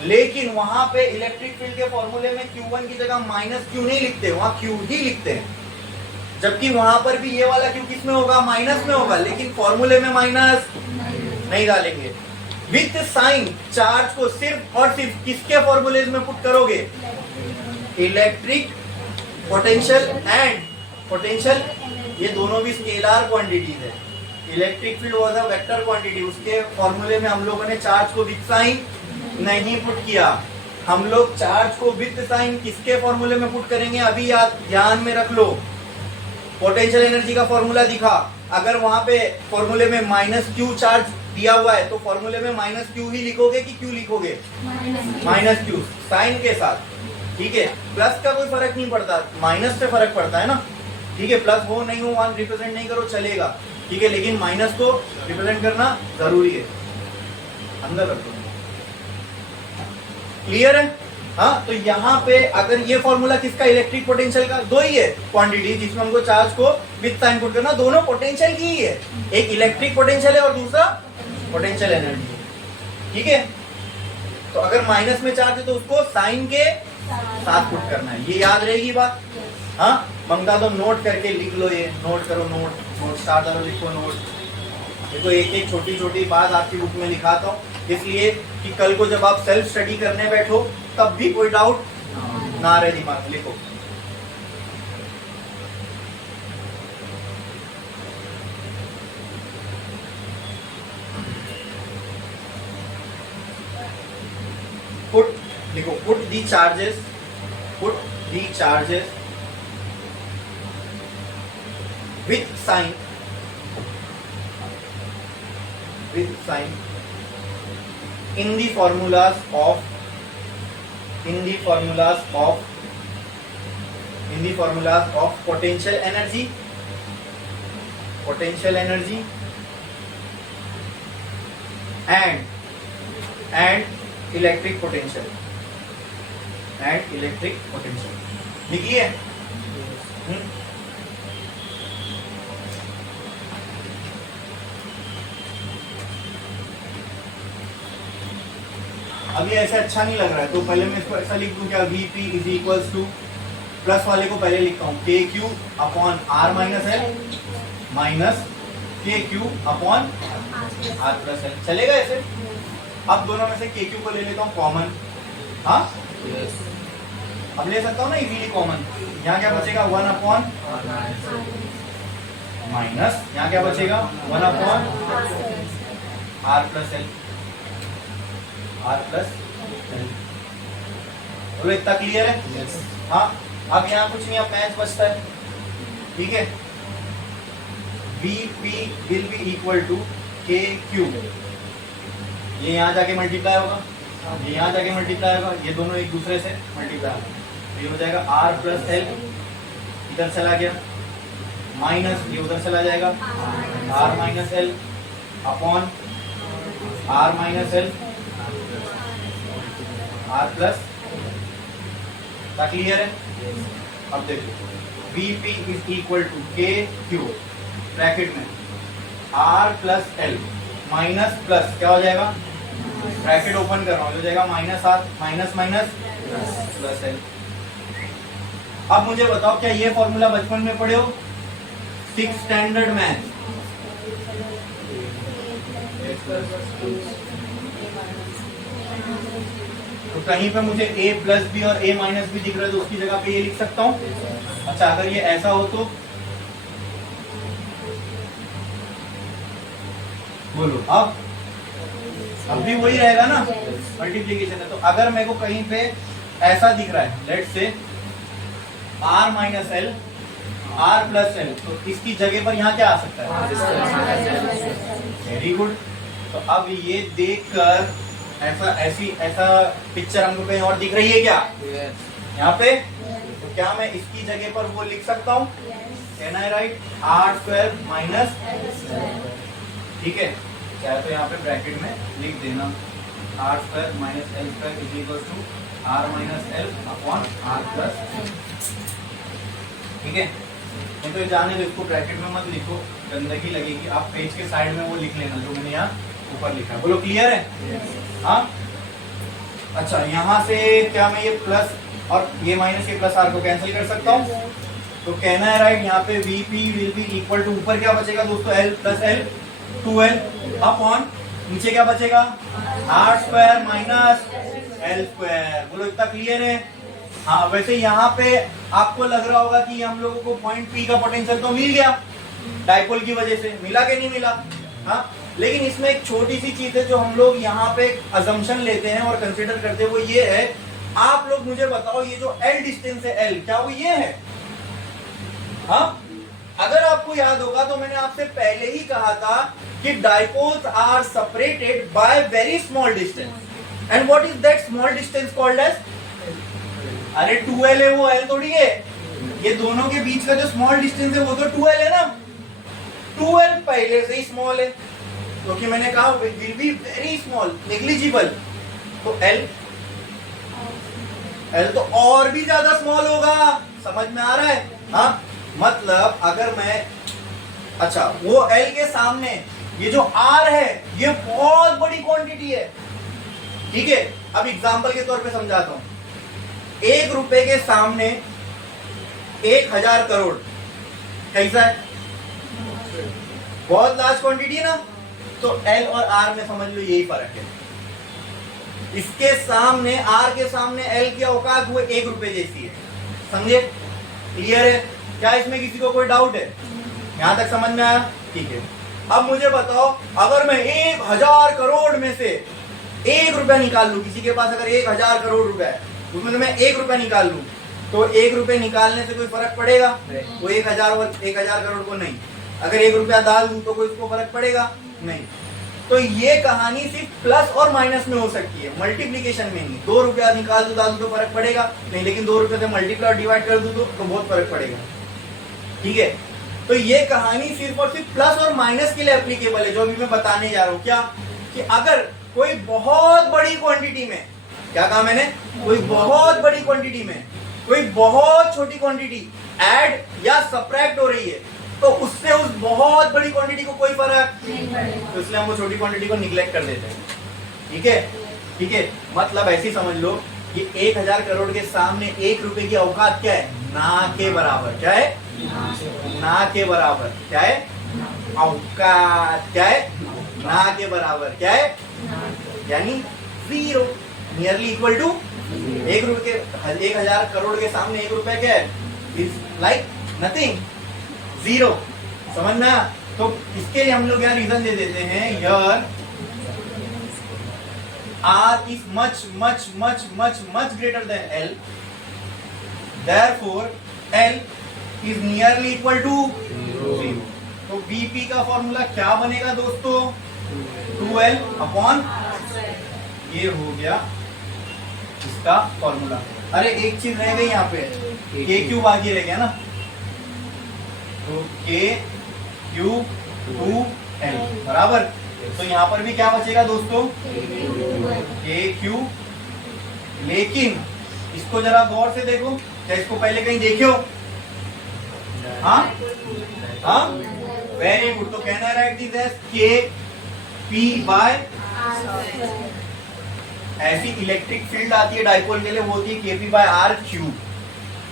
लेकिन वहां पे इलेक्ट्रिक फील्ड के फॉर्मूले में Q1 की जगह -Q नहीं लिखते, वहां Q ही लिखते हैं। जबकि वहां पर भी ये वाला Q किस में होगा? माइनस में होगा, लेकिन फॉर्मूले में माइनस नहीं डालेंगे। विथ साइन चार्ज को सिर्फ और सिर्फ किसके फॉर्मूले में पुट करोगे? इलेक्ट्रिक पोटेंशियल एंड पोटेंशियल, ये दोनों भी स्केलर क्वांटिटीज है। Electric field was a vector quantity, उसके फॉर्मूले में हम लोगों ने चार्ज को विथ साइन नहीं पुट किया। हम लोग चार्ज को विथ साइन किसके फॉर्मूले में पुट करेंगे? अभी याद ध्यान में रख लो, पोटेंशियल एनर्जी का फॉर्मूला दिखा, अगर वहां पे फॉर्मूले में -Q चार्ज दिया हुआ है तो फॉर्मूले में -Q ही लिखोगे कि Q लिखोगे? -Q साइन के साथ, ठीक है। प्लस का कोई फर्क नहीं पड़ता, माइनस से फर्क पड़ता है ना, ठीक है। प्लस हो नहीं हो वन रिप्रेजेंट नहीं करो चलेगा, ठीक है, लेकिन माइनस को रिप्रेजेंट करना जरूरी है। अंदर रख दो, क्लियर है? हाँ, तो यहाँ पे अगर ये फॉर्मूला किसका? इलेक्ट्रिक पोटेंशियल का। दो ही है क्वांटिटी जिसमें हमको चार्ज को विथ साइन पुट करना, दोनों पोटेंशियल की ही है, एक इलेक्ट्रिक पोटेंशियल है और दूसरा पोटेंशियल एनर्जी है, ठीक है। तो अगर माइनस में चार्ज है तो उसको साइन के साथ पुट करना है, ये याद रहेगी बात। हाँ, मंगता तो नोट करके लिख लो, ये नोट करो, नोट स्टार डालो, लिखो नोट। देखो एक एक छोटी छोटी बात आपकी बुक में लिखाता हूँ, इसलिए कि कल को जब आप सेल्फ स्टडी करने बैठो तब भी कोई डाउट ना रहे दिमाग में। लिखो पुट, लिखो put the charges with sign in the formulas of potential energy and electric potential लिखिए। अभी ऐसे अच्छा नहीं लग रहा है तो पहले मैं इसको ऐसा लिख दूं क्या? Vp is equals to, plus वाले को पहले लिखता हूँ KQ upon R minus L minus KQ upon R plus L, चलेगा ऐसे? अब दोनों में से KQ को ले लेता हूँ कॉमन। हाँ, अब ले सकता हूँ ना इजीली कॉमन। यहाँ क्या बचेगा? 1 अपॉन माइनस, यहाँ क्या बचेगा? 1 upon R plus L, R plus L। बोलो इतना क्लियर है? yes. हाँ, अब यहाँ कुछ नहीं, अब मैच बचता है, ठीक है। Vp will be equal to KQ, ये यहाँ जाके मल्टीप्लाई होगा, ये यहाँ जाके मल्टीप्लाई होगा, ये दोनों एक दूसरे से मल्टीप्लाई होगा, ये हो जाएगा R प्लस L, इधर चला गया माइनस, ये उधर चला जाएगा R minus L upon R minus L R plus, clear है? अब देखो Vp is equal to KQ bracket में R plus L minus plus क्या हो जाएगा? ब्रैकेट ओपन कर रहा हूँ, हो जाएगा minus R minus minus plus L। अब मुझे बताओ क्या ये फॉर्मूला बचपन में पढ़े हो? 6th standard math. तो कहीं पे मुझे a प्लस बी और a माइनस बी दिख रहा है तो उसकी जगह पे ये लिख सकता हूँ। अच्छा, अगर ये ऐसा हो तो बोलो, अब भी वही रहेगा ना, मल्टीप्लीकेशन है। तो अगर मेरे को कहीं पे ऐसा दिख रहा है, लेट से R minus L R plus L, तो इसकी जगह पर यहाँ क्या आ सकता है? Very good. तो अब ये देखकर ऐसा पिक्चर हमको कहीं और दिख रही है क्या? यहाँ पे। तो क्या मैं इसकी जगह पर वो लिख सकता हूँ? Can I right R square minus, ठीक है, चाहे तो यहाँ पे ब्रैकेट में लिख देना R square minus L square is equal to R minus L upon R plus, ठीक है। नहीं तो जाने दो, इसको ब्रैकेट में मत लिखो, गंदगी लगेगी। आप पेज के साइड में वो लिख लेना जो मैंने यहाँ ऊपर लिखा है। बोलो क्लियर है? हाँ, अच्छा, यहाँ से क्या मैं ये प्लस और ये माइनस ये प्लस आर को कैंसिल कर सकता हूँ? तो कहना है राइट, यहाँ पे VP will be equal to, ऊपर क्या बचेगा दोस्तों? L plus L 2l upon नीचे क्या बचेगा? R square minus L square. बोलो इतना क्लियर है? हाँ, वैसे यहाँ पे आपको लग रहा होगा कि हम लोगों को पॉइंट पी का पोटेंशियल तो मिल गया डाइपोल की वजह से, मिला कि नहीं मिला? हाँ, लेकिन इसमें एक छोटी सी चीज है जो हम लोग यहाँ पे अजम्पशन लेते हैं और कंसिडर करते हैं, वो ये है, आप लोग मुझे बताओ ये जो एल डिस्टेंस है एल, क्या वो ये है? हाँ, अगर आपको याद होगा तो मैंने आपसे पहले ही कहा था कि dipoles are separated by very small distance, and what is that small distance called as? अरे 2l है, वो l थोड़ी है। ये दोनों के बीच का जो स्मॉल डिस्टेंस है वो तो 2l है ना। 2l पहले से ही स्मॉल है, क्योंकि तो मैंने कहा will be very small, negligible. तो l तो और भी ज्यादा स्मॉल होगा। समझ में आ रहा है? हाँ, मतलब अगर मैं, अच्छा, वो l के सामने ये जो r है ये बहुत बड़ी क्वांटिटी है, ठीक है। अब एग्जांपल के तौर पे समझाता हूं, 1 रुपए के सामने 1000 करोड़ कैसा है? बहुत लार्ज क्वांटिटी है ना। तो L और R में समझ लो यही फर्क है। इसके सामने, R के सामने L की औकात वो 1 रुपए जैसी है। समझे? क्लियर है? क्या इसमें किसी को कोई डाउट है? यहां तक समझ में आया? ठीक है। अब मुझे बताओ, अगर मैं 1000 करोड़ में से 1 रुपया निकाल लूं, किसी के पास अगर 1000 करोड़ रुपए है, उसमें से मैं 1 रुपया निकाल लूं, तो 1 रुपए निकालने से कोई फर्क पड़ेगा? वो 1000 और 1000 करोड़ को नहीं। अगर 1 रुपया डाल दूं तो कोई उसको फर्क पड़ेगा? नहीं। तो ये कहानी सिर्फ प्लस और माइनस में हो सकती है, मल्टीप्लीकेशन में नहीं। 2 रुपया निकाल दूं, डाल दूं तो फर्क पड़ेगा नहीं, लेकिन 2 रुपये से मल्टीप्लाई और डिवाइड कर दूं तो बहुत फर्क पड़ेगा, ठीक है। तो ये कहानी सिर्फ और सिर्फ प्लस और माइनस के लिए एप्लीकेबल है, जो अभी मैं बताने जा रहा हूं। क्या कि अगर कोई बहुत बड़ी क्वांटिटी में, क्या कहा मैंने? कोई बहुत बड़ी क्वांटिटी में कोई बहुत छोटी क्वांटिटी ऐड या सब्ट्रैक्ट हो रही है, तो उससे उस बहुत बड़ी क्वांटिटी को कोई फर्क नहीं पड़ेगा, तो इसलिए हम वो छोटी क्वांटिटी को निग्लेक्ट कर देते हैं, ठीक है। ठीक है, मतलब ऐसी समझ लो कि 1000 करोड़ के सामने 1 रुपए की औकात क्या है? ना के बराबर। क्या है? ना के बराबर। क्या है? औकात। क्या है? ना के बराबर। क्या है? यानी 0, नियरली इक्वल टू 1 रुपए के 1000 करोड़ के सामने 1 रुपया क्या है? Is like nothing, 0। समझ में? तो इसके लिए हम लोग यहाँ रीजन दे देते हैं, यार R is much greater than L, therefore L is nearly equal to 0. तो Vp का फॉर्मूला क्या बनेगा दोस्तों? 2L अपॉन, ये हो गया इसका फॉर्मूला। अरे एक चीज रह गई यहाँ पे, K क्यूब आगे रह गया ना, तो K क्यूब 2L बराबर। तो यहाँ पर भी क्या बचेगा दोस्तों? K cube. लेकिन इसको जरा गौर से देखो, क्या इसको पहले कहीं देखे हो? हाँ हाँ, वेरी गुड। तो कहना है right this as K P by, ऐसी इलेक्ट्रिक फील्ड आती है डाइपोल के लिए, वो होती है Kp बाय R क्यूब।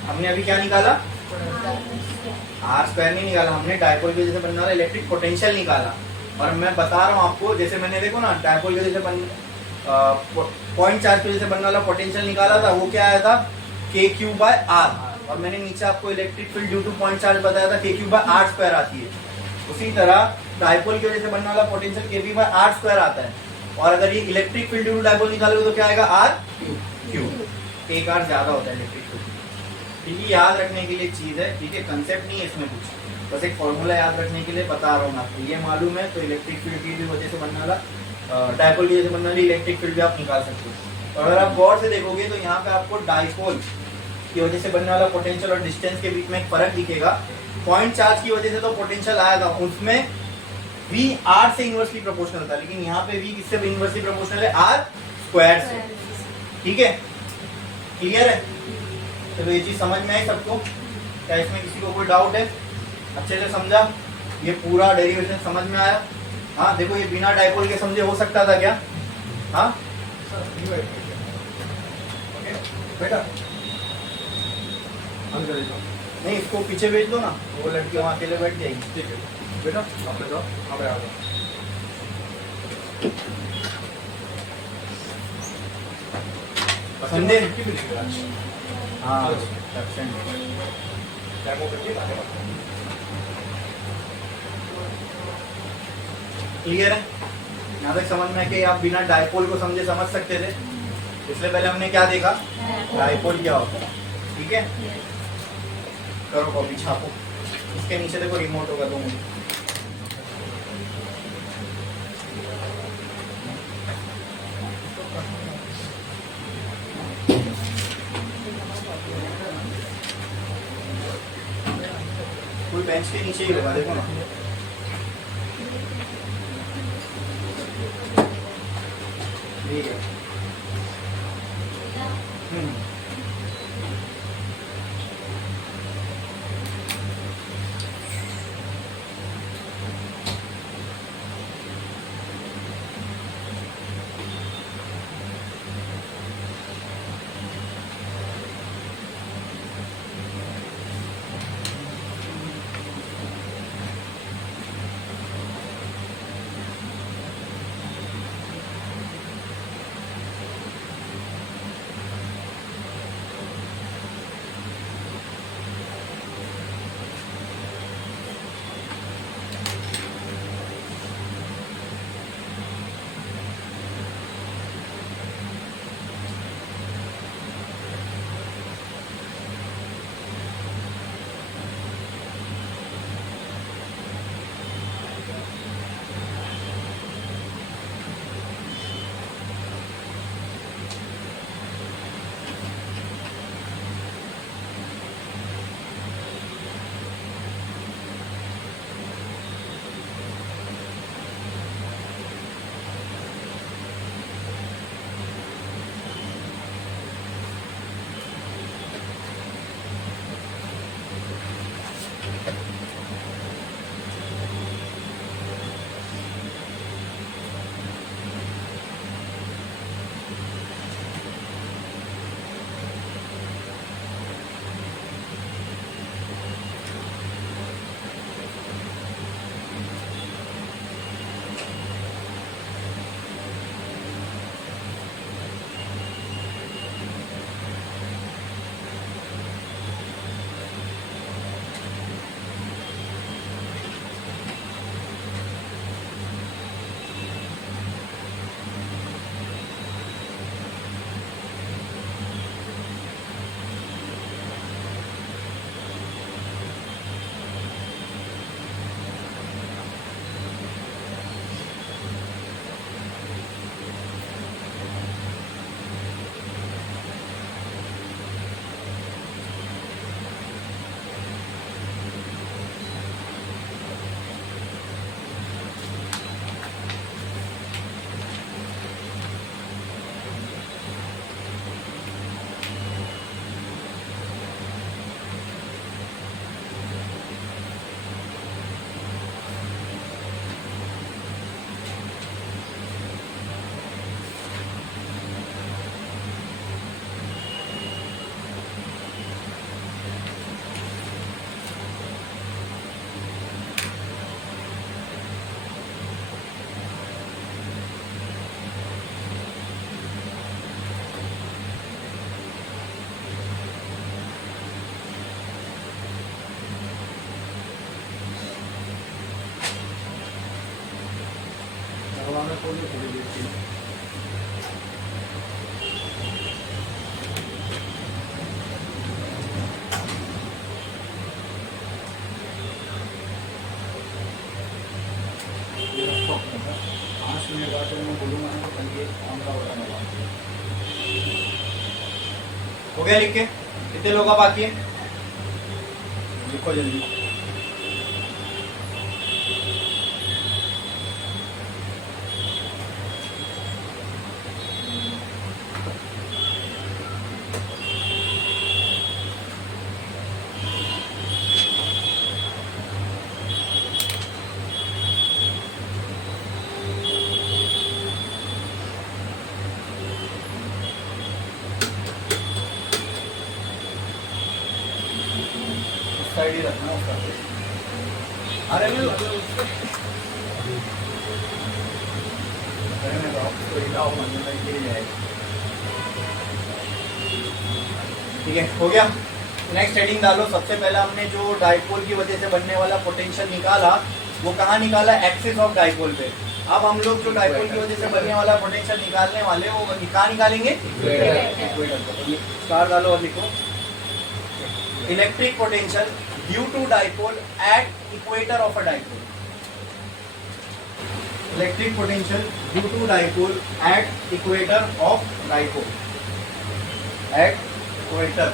हमने अभी क्या निकाला? R स्क्वायर नहीं निकाला हमने, डाइपोल की वजह से बनने वाला इलेक्ट्रिक पोटेंशियल निकाला। और मैं बता रहा हूँ आपको, जैसे मैंने देखो ना डाइपोल की वजह से पॉइंट चार्ज की वजह से बनने वाला पोटेंशियल निकाला था, वो क्या आया था? K cube by R। और मैंने नीचे आपको electric field due to point charge बताया था, K cube by R square आती है। उसी तरह डाइपोल की वजह से बनने वाला potential Kp bye R square आता है। और अगर ये electric field due to dipole निकालोगे तो क्या आएगा? R cube. एक आर ज्यादा होता है इलेक्ट्रिक फील्ड। ठीक है, याद रखने के लिए चीज है, ठीक है, कंसेप्ट नहीं है इसमें कुछ, बस एक फॉर्मूला याद रखने के लिए बता रहा हूँ आपको। ये मालूम है तो इलेक्ट्रिक फील्ड की भी वजह से बनने वाला, डायपोल की वजह से बनने वाली इलेक्ट्रिक फील्ड भी आप निकाल सकते हो। और अगर आप गौर से देखोगे तो यहाँ पे आपको डायपोल की वजह से बनने वाला पोटेंशियल और डिस्टेंस के बीच में एक फर्क दिखेगा। पॉइंट चार्ज की वजह से तो पोटेंशियल आएगा, उसमें V R से इनवर्सली प्रोपोर्शनल था, लेकिन यहाँ पे V किससे इनवर्सली प्रोपोर्शनल है? R स्क्वायर से। ठीक है, क्लियर है? चलो ये चीज समझ में आई सबको? क्या इसमें किसी को कोई डाउट है? अच्छे से समझा? ये पूरा डेरिवेशन समझ में आया? हाँ देखो, ये बिना डायपोल के समझे हो सकता था क्या? हाँ बेटा नहीं, इसको पीछे भेज दो ना, वो लड़की वहाँ अकेले बैठ जाएगी। ठीक है बेटा, आप ले जाओ, आप आ जाओ। समझे? की भी लिखा है। हाँ डेमो करके आगे बढ़ो। क्लियर है? यहाँ तक समझ में कि आप बिना डायपोल को समझे समझ सकते थे। इसलिए पहले हमने क्या देखा? डायपोल क्या होता है। ठीक है, करो कॉपी, छापो। इसके नीचे देखो रिमोट होगा, 2 मिनट। कोई बेंच के नीचे ही होगा, देखो ना। ठीक है। भगवान को थोड़ी देर के हो गया लिख के? कितने लोग का बाकी है? लिखो जल्दी। साइड ही रखना उसका। अरे मैं ठीक है, हो गया। नेक्स्ट हेडिंग डालो। सबसे पहले हमने जो डाइपोल की वजह से बनने वाला पोटेंशियल निकाला वो कहाँ निकाला? एक्सिस ऑफ डाइपोल पे। अब हम लोग जो डाइपोल की वजह से बनने वाला पोटेंशियल निकालने वाले वो कहाँ निकालेंगे? स्टार डालो और लिखो electric potential due to dipole at equator of a dipole. Electric potential due to dipole at equator of dipole. At equator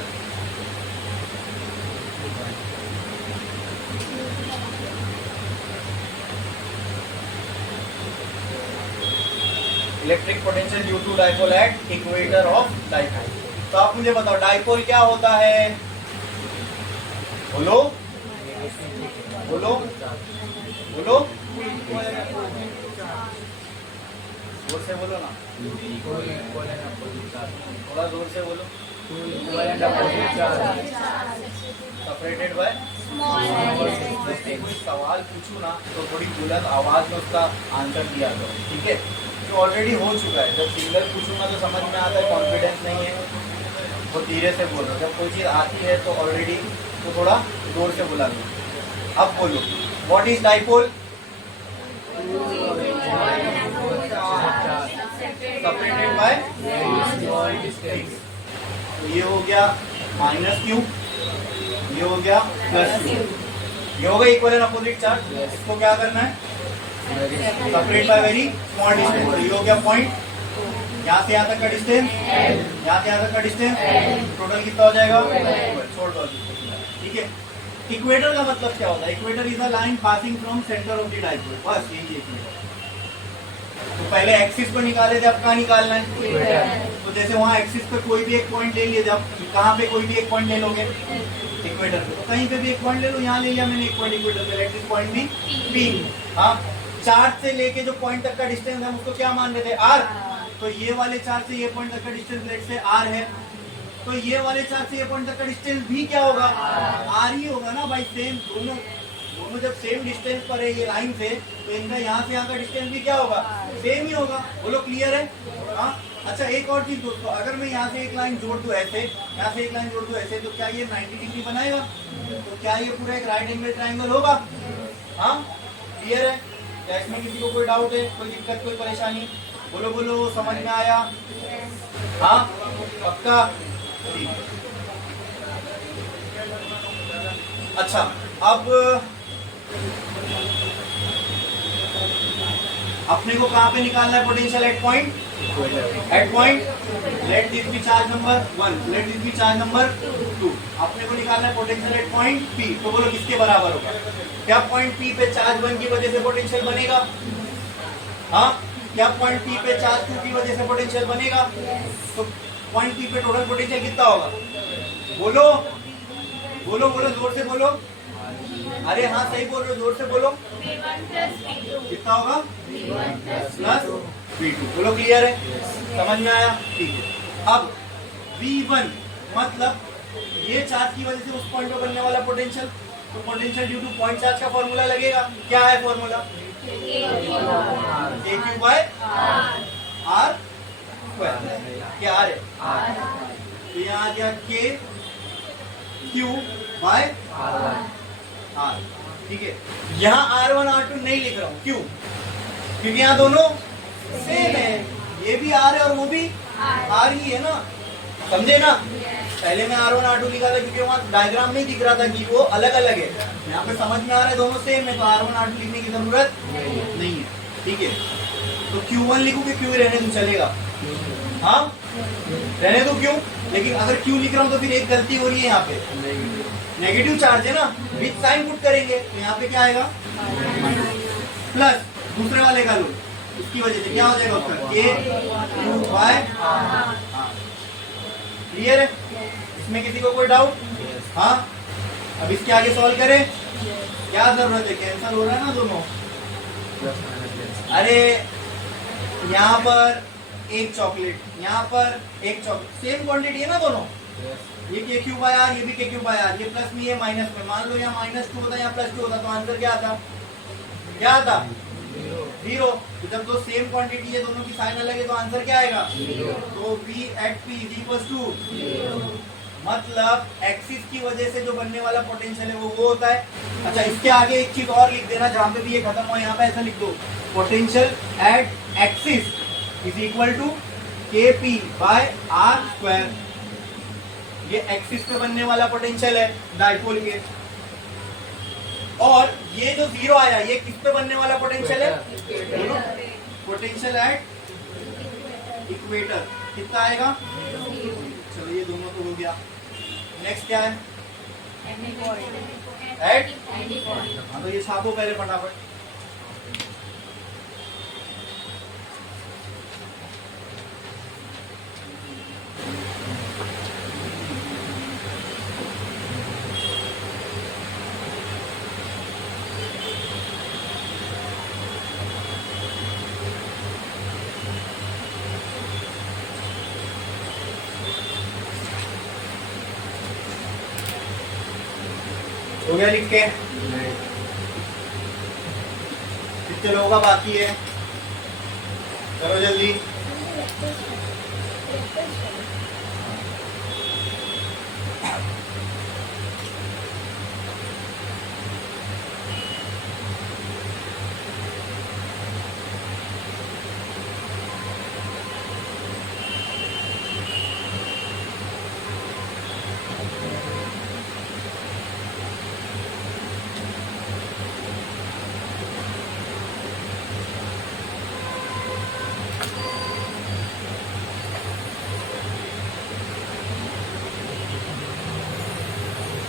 electric potential due to dipole at equator of dipole. तो आप मुझे बताओ dipole क्या होता है? बोलो बोलो बोलो, जोर से बोलो ना, थोड़ा जोर से बोलो। सेपरेटेड बाय कोई सवाल पूछू ना तो थोड़ी बुलंद आवाज में उसका आंसर दिया करो, ठीक है? जो ऑलरेडी हो चुका है, जब सिंगल पूछूंगा तो समझ में आता है, कॉन्फिडेंस नहीं है वो धीरे से बोलो। जब कोई चीज आती है तो ऑलरेडी तो थोड़ा जोर से बोला करो। अब बोलो what is dipole? Separated by ये हो गया माइनस क्यू, ये हो गया प्लस क्यू, ये हो गया इक्वल एंड अपोजिट चार्ज। इसको क्या करना है? Separate by very small distance. तो ये हो गया पॉइंट, यहाँ से यहाँ तक का डिस्टेंस, यहाँ से यहाँ तक का डिस्टेंस, टोटल कितना हो जाएगा? छोड़ दो, ठीक है। इक्वेटर का मतलब क्या होता है? Equator is a line passing from centre of the dipole, बस यही है इक्वेटर। तो पहले एक्सिस को निकाले थे, अब कहाँ निकालना है? तो जैसे वहाँ एक्सिस पे कोई भी एक पॉइंट ले लिए थे, अब कहाँ पे कोई भी एक पॉइंट ले लोगे? इक्वेटर पे। तो कहीं पे भी एक पॉइंट ले लो, यहाँ ले लिया मैंने एक पॉइंट इक्वेटर पे, इलेक्ट्रिक पॉइंट भी पी। हाँ, चार्ज से लेके जो पॉइंट तक का डिस्टेंस है उसको क्या मान रहे थे? आर। तो ये वाले चार्ज से ये पॉइंट तक का डिस्टेंस लेट से आर है, तो ये वाले चार्ज से ये पॉइंट तक का डिस्टेंस भी क्या होगा? आर ही होगा ना भाई। सेम दोनों जब सेम डिस्टेंस पर है ये लाइन से, तो इनका यहाँ से यहाँ का डिस्टेंस भी क्या होगा? सेम ही होगा। बोलो क्लियर है? हाँ। अच्छा एक और चीज दोस्तों, अगर मैं यहाँ से एक लाइन जोड़ दूं ऐसे, यहाँ से एक लाइन जोड़ दूं ऐसे, तो क्या ये 90 डिग्री बनाएगा? तो क्या ये पूरा एक राइट एंगल ट्राइंगल होगा? हाँ, क्लियर है? क्या इसमें किसी को कोई डाउट है, कोई दिक्कत, कोई परेशानी? बोलो बोलो, समझ में आया? हाँ पक्का? ठीक। अच्छा अब अपने को कहाँ पे निकालना है potential? At point, at point let this be charge number 1, let this be charge number 2। अपने को निकालना है पोटेंशियल एट पॉइंट पी। तो बोलो किसके बराबर होगा? क्या पॉइंट पी पे चार्ज 1 की वजह से पोटेंशियल बनेगा? हाँ, क्या पॉइंट पी पे चार्ज 2 की वजह से पोटेंशियल बनेगा? तो पॉइंट पी पे टोटल पोटेंशियल कितना होगा? बोलो बोलो बोलो, जोर से बोलो। अरे हाँ सही बोल रहे हो, जोर से बोलो। कितना होगा? Plus V2। बोलो क्लियर है? समझ में आया? ठीक है। अब V1 मतलब ये चार्ज की वजह से उस पॉइंट पर बनने वाला पोटेंशियल, तो potential due to point charge का फॉर्मूला लगेगा। क्या है formula? AQ by R square. क्या आ है? तो यहाँ आ गया K Q बाय R, ठीक है। यहाँ R1 R2 नहीं लिख रहा हूँ, क्यों? क्योंकि यहाँ दोनों सेम है, ये भी R है और वो भी R ही है ना, समझे ना? पहले मैं R1 R2 लिखा था क्योंकि वहाँ डायग्राम में दिख रहा था कि वो अलग अलग है। यहाँ पे समझ में आ रहा है दोनों सेम है, तो R1 R2 लिखने की जरूरत नहीं है, ठीक है। तो Q1 लिखूंगे, क्यों रहने दूं, चलेगा? हाँ रहने दो, क्यों? लेकिन अगर क्यू लिख रहा हूँ तो फिर एक गलती हो रही है यहाँ पे, नेगेटिव चार्ज है ना, विथ साइन पुट करेंगे तो यहाँ पे क्या आएगा प्लस, दूसरे वाले का लो, उसकी वजह से क्या हो जाएगा उसका के क्यू बाय आर। क्लियर है? इसमें किसी को कोई डाउट? हाँ, अब इसके आगे सॉल्व करें, क्या जरूरत है, कैंसिल हो रहा है ना दोनों। अरे यहाँ पर एक चॉकलेट, यहाँ पर एक चॉकलेट, सेम क्वांटिटी है ना दोनों, ये के क्यू बाय आर, ये भी के क्यू बाय आर, ये प्लस में ये माइनस में, मान लो यहाँ -2 होता, यहाँ +2 होता, तो आंसर क्या आता, क्या आता, 0। तो जब दो सेम क्वांटिटी है, दोनों की साइन अलग है, तो आंसर क्या आएगा, 0। तो V at P is equals to 0। मतलब एक्सिस की वजह से जो बनने वाला पोटेंशियल है वो होता है। अच्छा, इसके आगे एक चीज और लिख देना, जहां पे भी ये खत्म हो यहाँ पे ऐसा लिख दो, potential at axis is equal to KP by R square. ये एक्सिस पे बनने वाला पोटेंशियल है डाइपोल के, और ये जो 0 आया ये किस पे बनने वाला पोटेंशियल है, पोटेंशियल एट इक्वेटर, कितना आएगा, चलो ये दोनों तो हो गया। नेक्स्ट क्या है, एट, हाँ तो ये छापो पहले फटाफट। हो गया लिख के, कितने लोगों का बाकी है, करो जल्दी।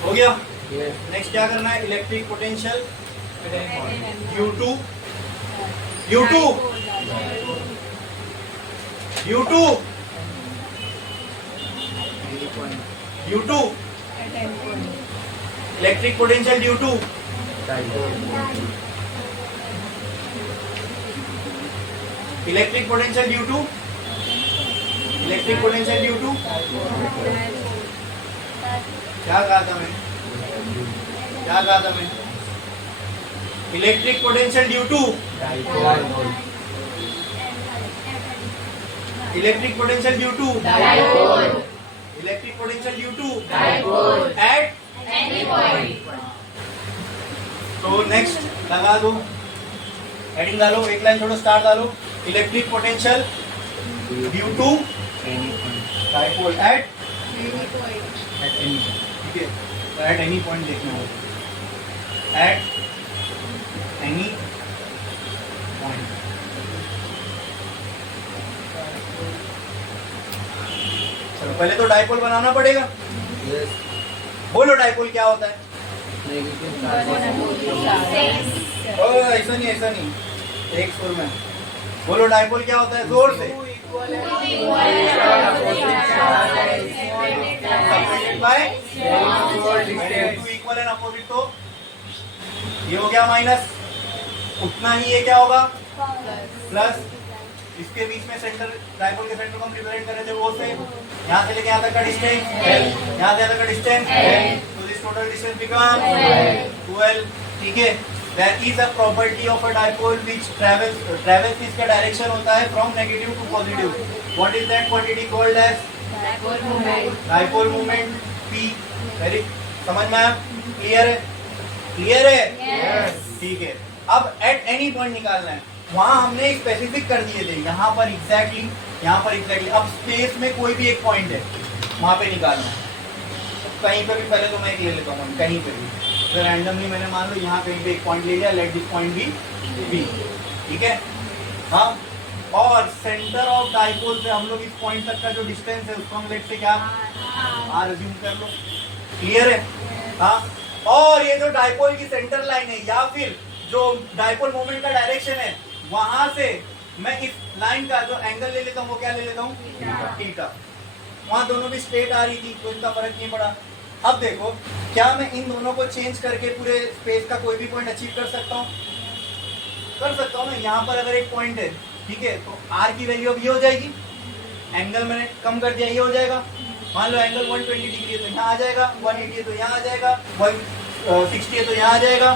हो गया। नेक्स्ट क्या करना है, electric potential U2 U2 U2 U2 electric potential U2 electric potential U2 electric potential U2 क्या कहा था मैं, क्या कहा था मैं, electric potential U2 electric potential U2 electric potential U2 at any point. तो नेक्स्ट लगा दो, हेडिंग डालो, एक लाइन छोड़ो, स्टार डालो, electric potential U2 dipole at any, ठीक है, तो एट एनी पॉइंट देखना होगा, एट एनी पॉइंट। चलो पहले तो डाइपोल बनाना पड़ेगा। बोलो डाइपोल क्या होता है? ऐसा नहीं, ऐसा नहीं, एक सुर में बोलो, डाइपोल क्या होता है, जोर से। इक्वल एंड अपोजिट, तो ये हो गया माइनस, उतना ही ये क्या होगा प्लस। इसके बीच में सेंटर, डाइपोल के सेंटर को हम रिप्रेजेंट कर रहे थे वो से, यहाँ से लेके यहाँ तक का डिस्टेंस, यहाँ से यहाँ तक का डिस्टेंस, तो दिस टोटल डिस्टेंस बिकम 12, ठीक है। There is a property of a dipole which travels इसका डायरेक्शन होता है from negative to positive. What is that quantity called as? Dipole moment P. Very समझ में आया? क्लियर है? क्लियर है? Yes. ठीक है। अब एट एनी पॉइंट निकालना है, वहां हमने स्पेसिफिक कर दिए थे, यहाँ पर एग्जैक्टली, यहाँ पर एग्जैक्टली। अब स्पेस में कोई भी एक पॉइंट है, वहां पे निकालना है। कहीं पे भी, पहले तो मैं एक ले लेता हूँ, कहीं पे भी तो रैंडमली मैंने मान लो यहाँ कहीं पे एक पॉइंट ले लिया, लेट दिस पॉइंट बी, ठीक है। हाँ और सेंटर ऑफ डाइपोल से हम लोग इस पॉइंट तक का जो डिस्टेंस है उसको हम लेट से क्या आर अज्यूम कर लो। क्लियर है? हाँ, और ये जो डाइपोल की सेंटर लाइन है या फिर जो डाइपोल मोमेंट का डायरेक्शन है, वहां से मैं इस लाइन का जो एंगल ले लेता हूँ वो क्या ले लेता हूँ, थीटा। वहां दोनों भी स्ट्रेट आ रही थी तो इनका फर्क नहीं पड़ा। अब देखो, क्या मैं इन दोनों को चेंज करके पूरे स्पेस का कोई भी पॉइंट अचीव कर सकता हूँ? कर सकता हूँ ना। यहाँ पर अगर एक पॉइंट है, ठीक है, तो आर की वैल्यू अब ये हो जाएगी, एंगल मैंने कम कर दिया, ये हो जाएगा। मान लो एंगल 120 डिग्री है तो यहाँ आ जाएगा, 180 है तो यहाँ आ जाएगा, 160 है तो यहाँ आ जाएगा,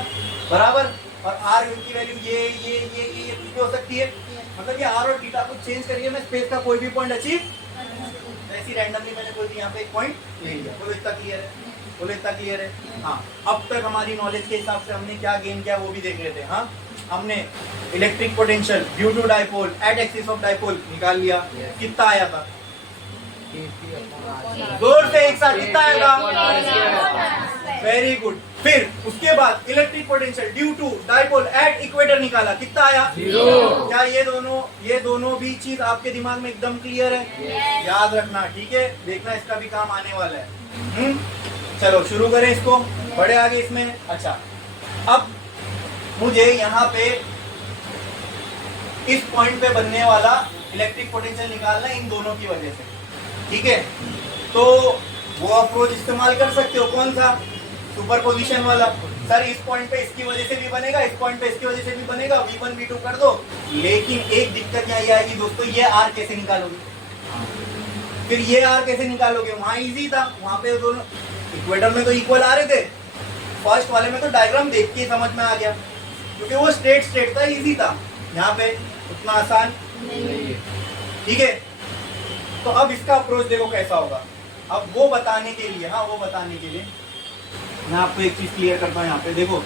बराबर। और आर की वैल्यू ये कुछ भी हो सकती है। मतलब ये आर और थीटा को चेंज करिए, मैं स्पेस का कोई भी पॉइंट अचीव, ऐसी रैंडमली मैंने कोई भी यहाँ पे एक पॉइंट ले लिया। बोलो इतना क्लियर है? बोलो इतना क्लियर है? हाँ, अब तक हमारी नॉलेज के हिसाब से हमने क्या गेन किया वो भी देख रहे थे। हाँ, हमने electric potential due to dipole at axis of dipole निकाल लिया। कितना आया था? जोर से एक साथ कितना आएगा? Very good. फिर उसके बाद electric potential due to dipole at equator निकाला। कितना आया? 0। क्या ये दोनों भी चीज आपके दिमाग में एकदम क्लियर है? याद रखना, ठीक है? देखना इसका भी काम आने वाला है। चलो शुरू करें इसको, बड़े आगे इसमें। अच्छा, अब मुझे यहाँ पे इस पॉइंट पे बनने वाला इलेक्ट्रिक पोटेंशियल निकालना है इन दोनों की वजह से, ठीक है? तो वो अप्रोच इस्तेमाल कर सकते हो, कौन सा? सुपरपोजिशन वाला। सर इस पॉइंट पे इसकी वजह से भी बनेगा, इस पॉइंट पे इसकी वजह से भी बनेगा, V1 V2 कर दो। लेकिन एक दिक्कत यहाँ आएगी दोस्तों, ये आर कैसे निकालोगे? फिर ये आर कैसे निकालोगे? वहां इजी था, वहां पे दोनों इक्वेटर में तो इक्वल आ रहे थे। फर्स्ट वाले में तो डायग्राम देख के समझ में आ गया, क्योंकि वो स्ट्रेट था, इजी था। यहाँ पे उतना आसान नहीं, ठीक है? तो अब इसका अप्रोच देखो कैसा होगा। अब वो बताने के लिए, हाँ वो बताने के लिए मैं आपको एक चीज क्लियर करता हूँ। यहाँ पे देखो,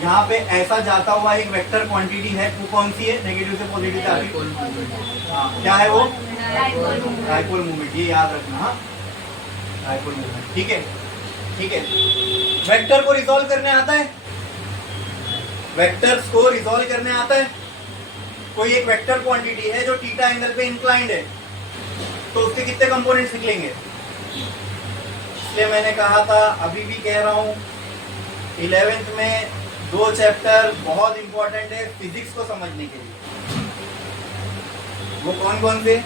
यहाँ पे ऐसा जाता हुआ एक वेक्टर क्वांटिटी है, वो कौन सी है? नेगेटिव से पॉजिटिव जा रही है। हाँ, क्या है वो? डाइपोल मूवमेंट, ये याद रखना। हाँ, डाइपोल मूवमेंट, ठीक है? ठीक है। वेक्टर को रिजॉल्व करने आता है? वेक्टर्स को रिजॉल्व करने आता है? कोई एक वेक्टर क्वांटिटी है जो थीटा एंगल पे इंक्लाइंड है, तो उसके कितने कंपोनेंट्स निकलेंगे? इसलिए मैंने कहा था, अभी भी कह रहा हूं, 11th में 2 चैप्टर बहुत इंपॉर्टेंट है फिजिक्स को समझने के लिए। वो कौन कौन से?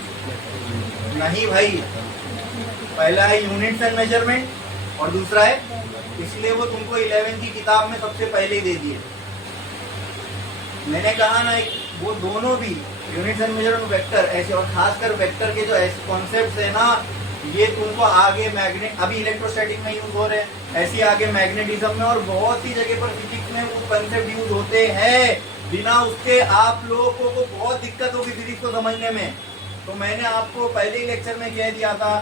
नहीं भाई, पहला है यूनिट्स एंड मेजरमेंट और दूसरा है, इसलिए वो तुमको 11th की किताब में सबसे पहले ही दे दिए। मैंने कहा ना, वो दोनों भी यूनिट्स एंड मेजरमेंट, वेक्टर ऐसे, और खासकर वेक्टर के जो ऐसे कॉन्सेप्ट्स है ना, ये तुमको आगे मैग्नेट, अभी इलेक्ट्रोस्टैटिक में यूज हो रहे हैं, ऐसे आगे मैग्नेटिज्म में और बहुत सी जगह पर फिजिक्स में वो कंसेप्ट यूज होते हैं। बिना उसके आप लोगों को बहुत दिक्कत होगी फिजिक्स को समझने में। तो मैंने आपको पहले ही लेक्चर में कह दिया था,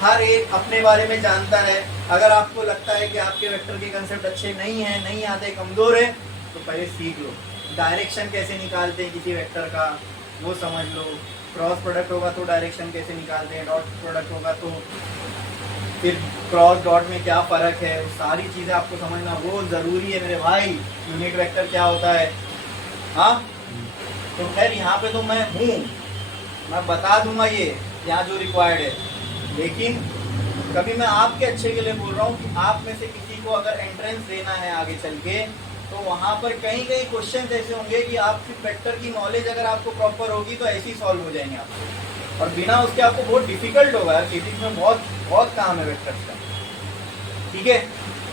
हर एक अपने बारे में जानता है। अगर आपको लगता है कि आपके वेक्टर के कंसेप्ट अच्छे नहीं है, नहीं आते, कमजोर है, तो पहले सीख लो। डायरेक्शन कैसे निकालते हैं किसी वेक्टर का वो समझ लो। क्रॉस प्रोडक्ट होगा तो डायरेक्शन कैसे निकालते हैं, डॉट प्रोडक्ट होगा तो फिर क्रॉस डॉट में क्या फ़र्क है, वो सारी चीज़ें आपको समझना वो ज़रूरी है मेरे भाई। यूनिट वेक्टर क्या होता है? हाँ, तो खैर यहाँ पे तो मैं हूँ, मैं बता दूंगा ये यहाँ जो रिक्वायर्ड है। लेकिन कभी मैं आपके अच्छे के लिए बोल रहा हूँ कि आप में से किसी को अगर एंट्रेंस देना है आगे चल के, तो वहाँ पर कहीं कहीं क्वेश्चन ऐसे होंगे कि आपकी वेक्टर की नॉलेज अगर आपको प्रॉपर होगी तो ऐसे ही सॉल्व हो जाएंगे आपको, और बिना उसके आपको बहुत डिफिकल्ट होगा। फिजिक्स में बहुत बहुत काम है वेक्टर्स का, ठीक है?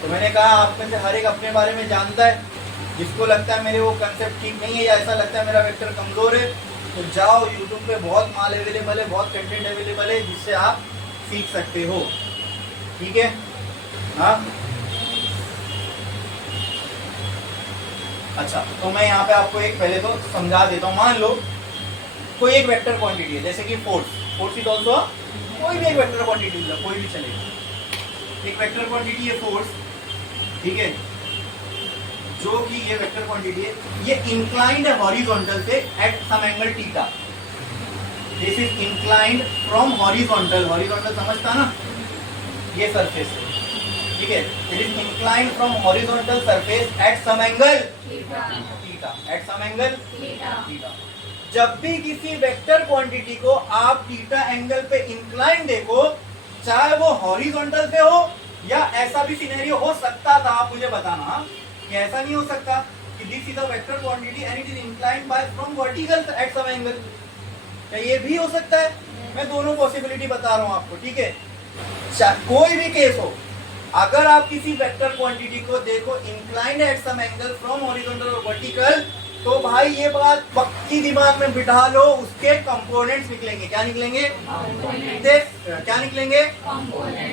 तो मैंने कहा आप में से हर एक अपने बारे में जानता है। जिसको लगता है मेरे वो कंसेप्ट ठीक नहीं है या ऐसा लगता है मेरा वेक्टर कमजोर है, तो जाओ यूट्यूब पे बहुत माल अवेलेबल है, बहुत कंटेंट अवेलेबल है जिससे आप सीख सकते हो, ठीक है? हाँ, अच्छा, तो मैं यहाँ पे आपको एक पहले तो समझा देता हूँ। मान लो कोई एक वेक्टर क्वांटिटी है, जैसे कि फोर्स इज ऑल्सो, कोई भी एक वेक्टर क्वांटिटी, कोई भी चलेगा। एक वेक्टर क्वांटिटी है फोर्स, ठीक है, जो कि ये वेक्टर क्वांटिटी है, ये इंक्लाइंड है हॉरिजॉन्टल से at some angle theta. This is inclined from horizontal, horizontal समझता ना, ये सरफेस है, ठीक है? It is inclined from horizontal surface at some angle theta, at some angle theta. जब भी किसी वेक्टर क्वांटिटी को आप थीटा एंगल पे इंक्लाइन देखो, चाहे वो हॉरिजॉन्टल पे हो या ऐसा भी सिनेरियो हो सकता था, आप मुझे बताना कि ऐसा नहीं हो सकता कि this is a vector quantity and it is inclined by from vertical at some angle. क्या ये भी हो सकता है? मैं दोनों पॉसिबिलिटी बता रहा हूं आपको, ठीक है। कोई भी केस हो, अगर आप किसी वेक्टर क्वांटिटी को देखो inclined at some angle from horizontal और वर्टिकल, तो भाई ये बात पक्की दिमाग में बिठा लो, उसके कंपोनेंट्स निकलेंगे। क्या निकलेंगे? क्या निकलेंगे?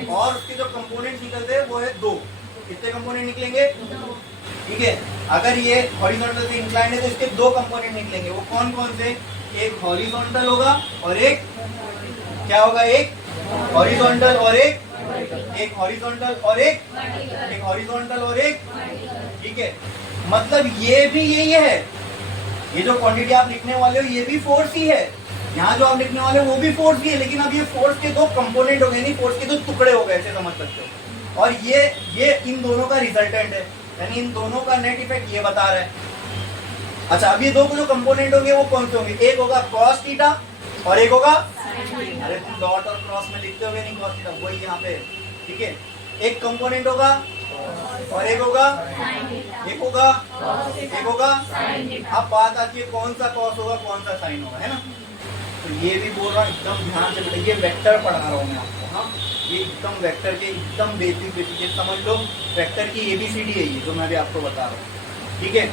और उसके जो कंपोनेंट्स निकलते हैं वो है 2। कितने कंपोनेंट निकलेंगे? ठीक है। अगर ये हॉरिजॉन्टल से इंक्लाइंड है तो इसके 2 कंपोनेंट निकलेंगे। वो कौन कौन से? एक हॉरिजॉन्टल होगा और एक क्या होगा? एक हॉरिजॉन्टल और एक हॉरिजॉन्टल और एक हॉरिजॉन्टल और एक, ठीक है। मतलब ये भी यही है, ये जो क्वांटिटी आप लिखने वाले हो ये भी फोर्स ही है, यहाँ जो आप लिखने वाले हो वो भी फोर्स ही है, लेकिन अब ये फोर्स के 2 कंपोनेंट हो गए, नहीं फोर्स के 2 टुकड़े हो गए, ऐसे समझ सकते हो। और ये इन दोनों का रिजल्टेंट है, यानी इन दोनों का नेट इफेक्ट ये बता रहा है। अच्छा, अब ये 2 जो कंपोनेंट होंगे वो कौन से होंगे? एक होगा कॉस थीटा और एक होगा, अरे तुम डॉट और क्रॉस में लिखते होगे नहीं कॉस थीटा, वही यहाँ पे, ठीक है। एक कंपोनेंट होगा और एक होगा अब बात आती है कौन सा कॉस होगा कौन सा साइन होगा, है ना। तो ये भी बोल रहा हूँ एकदम ध्यान से बेटा, ये वेक्टर पढ़ा रहा हूँ मैं आपको। हाँ, ये एकदम वेक्टर के एकदम बेसिक ये समझ लो, वेक्टर की ABCD है ये जो मैं भी आपको बता रहा हूँ, ठीक है।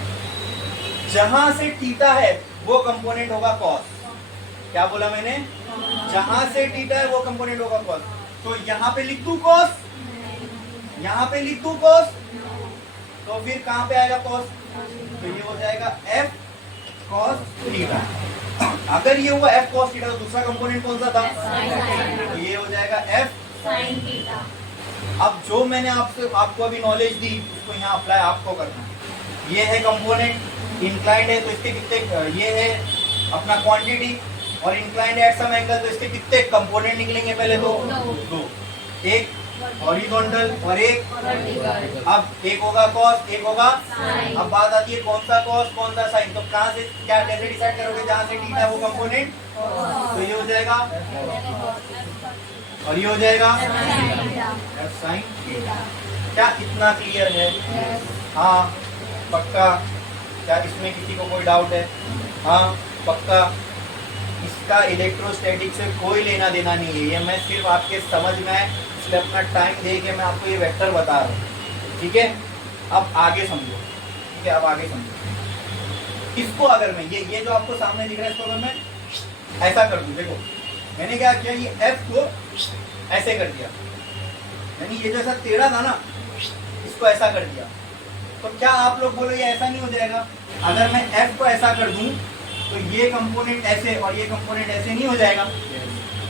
जहां से थीटा है वो कंपोनेंट होगा कॉस। क्या बोला मैंने? जहां से थीटा है वो कंपोनेंट होगा कॉस। तो यहाँ पे लिख दूं कॉस, यहाँ पे लिख दूं कॉस, तो फिर कहां पे आएगा कॉस? तो ये हो जाएगा F cos थीटा। अगर ये हुआ F cos थीटा तो दूसरा कंपोनेंट कौन सा था? तो ये हो जाएगा F sin थीटा। अब जो मैंने आपको अभी नॉलेज दी उसको यहाँ अप्लाई आपको करना है। ये है कंपोनेंट, इंक्लाइंड है तो इसके कितने, ये है अपना क्वांटिटी, और इंक्लाइंड एट सम एंगल तो इसके कितने कंपोनेंट निकलेंगे? पहले तो 2, एक हॉरिजॉन्टल और एक, अब एक होगा कॉस एक होगा साइन। अब बात आती है कौन सा कॉस कौन सा साइन, तो कहां से क्या कैसे डिसाइड करोगे? जहां से थीटा वो कंपोनेंट, तो ये हो जाएगा और ये हो जाएगा साइन थीटा। क्या इतना क्लियर है? हाँ पक्का? क्या इसमें किसी को कोई डाउट है? हाँ पक्का? इसका इलेक्ट्रोस्टैटिक से कोई लेना देना नहीं है, ये मैं सिर्फ आपके समझ में इसलिए अपना टाइम दे के मैं आपको ये वेक्टर बता रहा हूँ, ठीक है। अब आगे समझो, ठीक है, अब आगे समझो। इसको अगर मैं ये जो आपको सामने दिख रहा है इसको अगर मैं ऐसा कर दूं, देखो मैंने क्या किया, ये F को ऐसे कर दिया, यानी ये जो ऐसा टेढ़ा था ना इसको ऐसा कर दिया, तो क्या आप लोग बोलो ये ऐसा नहीं हो जाएगा? अगर मैं F को ऐसा कर दूं तो ये कंपोनेंट ऐसे और ये कंपोनेंट ऐसे नहीं हो जाएगा?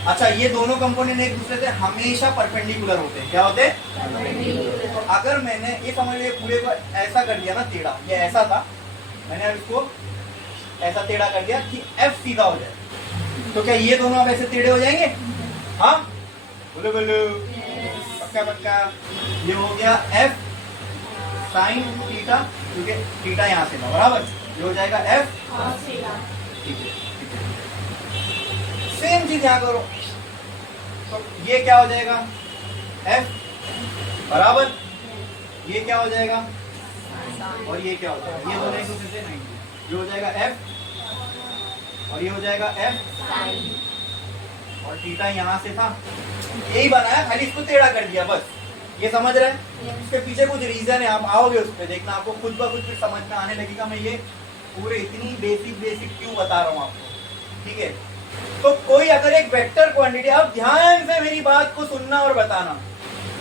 अच्छा, ये दोनों कंपोनेंट एक दूसरे से हमेशा परपेंडिकुलर होते हैं। क्या होते हैं? तो अगर मैंने ये समझ लिया पूरे को ऐसा कर दिया ना टेढ़ा, ये ऐसा था, मैंने अब इसको ऐसा टेढ़ा कर दिया कि F सीधा हो जाए, तो क्या ये दोनों अब ऐसे टेढ़े हो जाएंगे? हाँ बोलो बोलो, पक्का पक्का। ये हो गया F साइन थीटा, क्योंकि थीटा यहाँ से था, बराबर। ये हो जाएगा F cos थीटा, ठीक है। सेम चीज यहाँ करो, तो ये क्या हो जाएगा? F बराबर, ये क्या हो जाएगा? और ये क्या हो जाएगा? ये दोनों एक दूसरे से नहीं, ये हो जाएगा F और ये हो जाएगा F और थीटा यहाँ से था, यही बनाया, खाली इसको टेढ़ा कर दिया बस। ये समझ रहे हैं? इसके पीछे कुछ रीजन है, आप आओगे उस पर देखना, आपको खुद ब खुद फिर समझ में आने लगेगा मैं ये पूरे इतनी बेसिक क्यों बता रहा हूँ आपको, ठीक है। तो कोई अगर एक वेक्टर क्वांटिटी, अब ध्यान से मेरी बात को सुनना और बताना,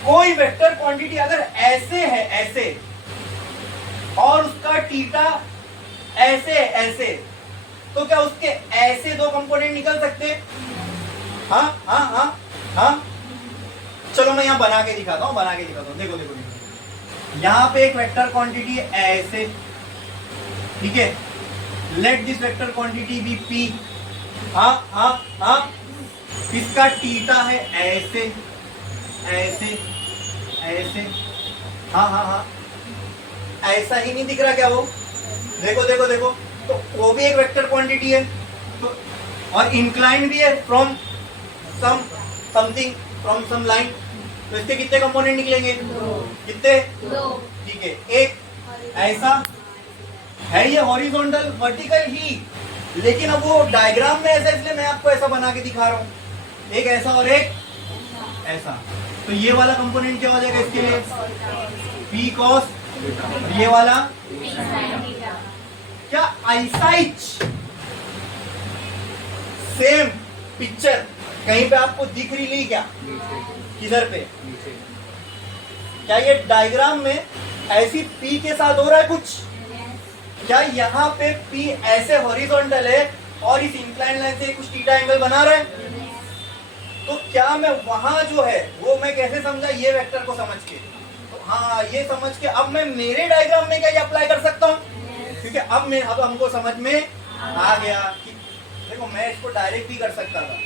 कोई वेक्टर क्वांटिटी अगर ऐसे है ऐसे और उसका थीटा ऐसे ऐसे, तो क्या उसके ऐसे 2 कंपोनेंट निकल सकते हैं? हाँ हाँ हाँ हाँ, चलो मैं यहाँ बना के दिखाता हूँ, देखो देखो देखो, यहाँ पे एक वेक्टर क्वांटिटी है ऐसे, ठीक है। Let this vector quantity be P, हाँ हाँ हाँ, इसका थीटा है ऐसे ऐसे ऐसे, हाँ हाँ हाँ, ऐसा ही नहीं दिख रहा क्या वो? देखो देखो देखो, तो वो भी एक वेक्टर क्वांटिटी है, तो और इंक्लाइन भी है from something from some line, तो इसके कितने कंपोनेंट निकलेंगे? कितने? ठीक है, एक ऐसा है ये हॉरिजॉन्टल वर्टिकल ही, लेकिन अब वो डायग्राम में ऐसा, इसलिए मैं आपको ऐसा बना के दिखा रहा हूँ, एक ऐसा और एक ऐसा। तो ये वाला कंपोनेंट क्या हो जाएगा इसके लिए? पी कॉस, ये वाला क्या आईसाइट सेम पिक्चर कहीं पे आपको दिख रही ली क्या? किधर पे? क्या ये डायग्राम में ऐसी पी के साथ हो रहा है कुछ? क्या यहाँ पे पी ऐसे हॉरिजॉन्टल है और इस इंक्लाइन लाइन से कुछ थीटा एंगल बना रहा है? तो क्या मैं वहां जो है वो मैं कैसे समझा? ये वेक्टर को समझ के, तो हाँ ये समझ के अब मैं मेरे डायग्राम में क्या ये अप्लाई कर सकता हूँ? क्योंकि अब हमको समझ में आ गया कि देखो मैं इसको डायरेक्ट भी कर सकता था,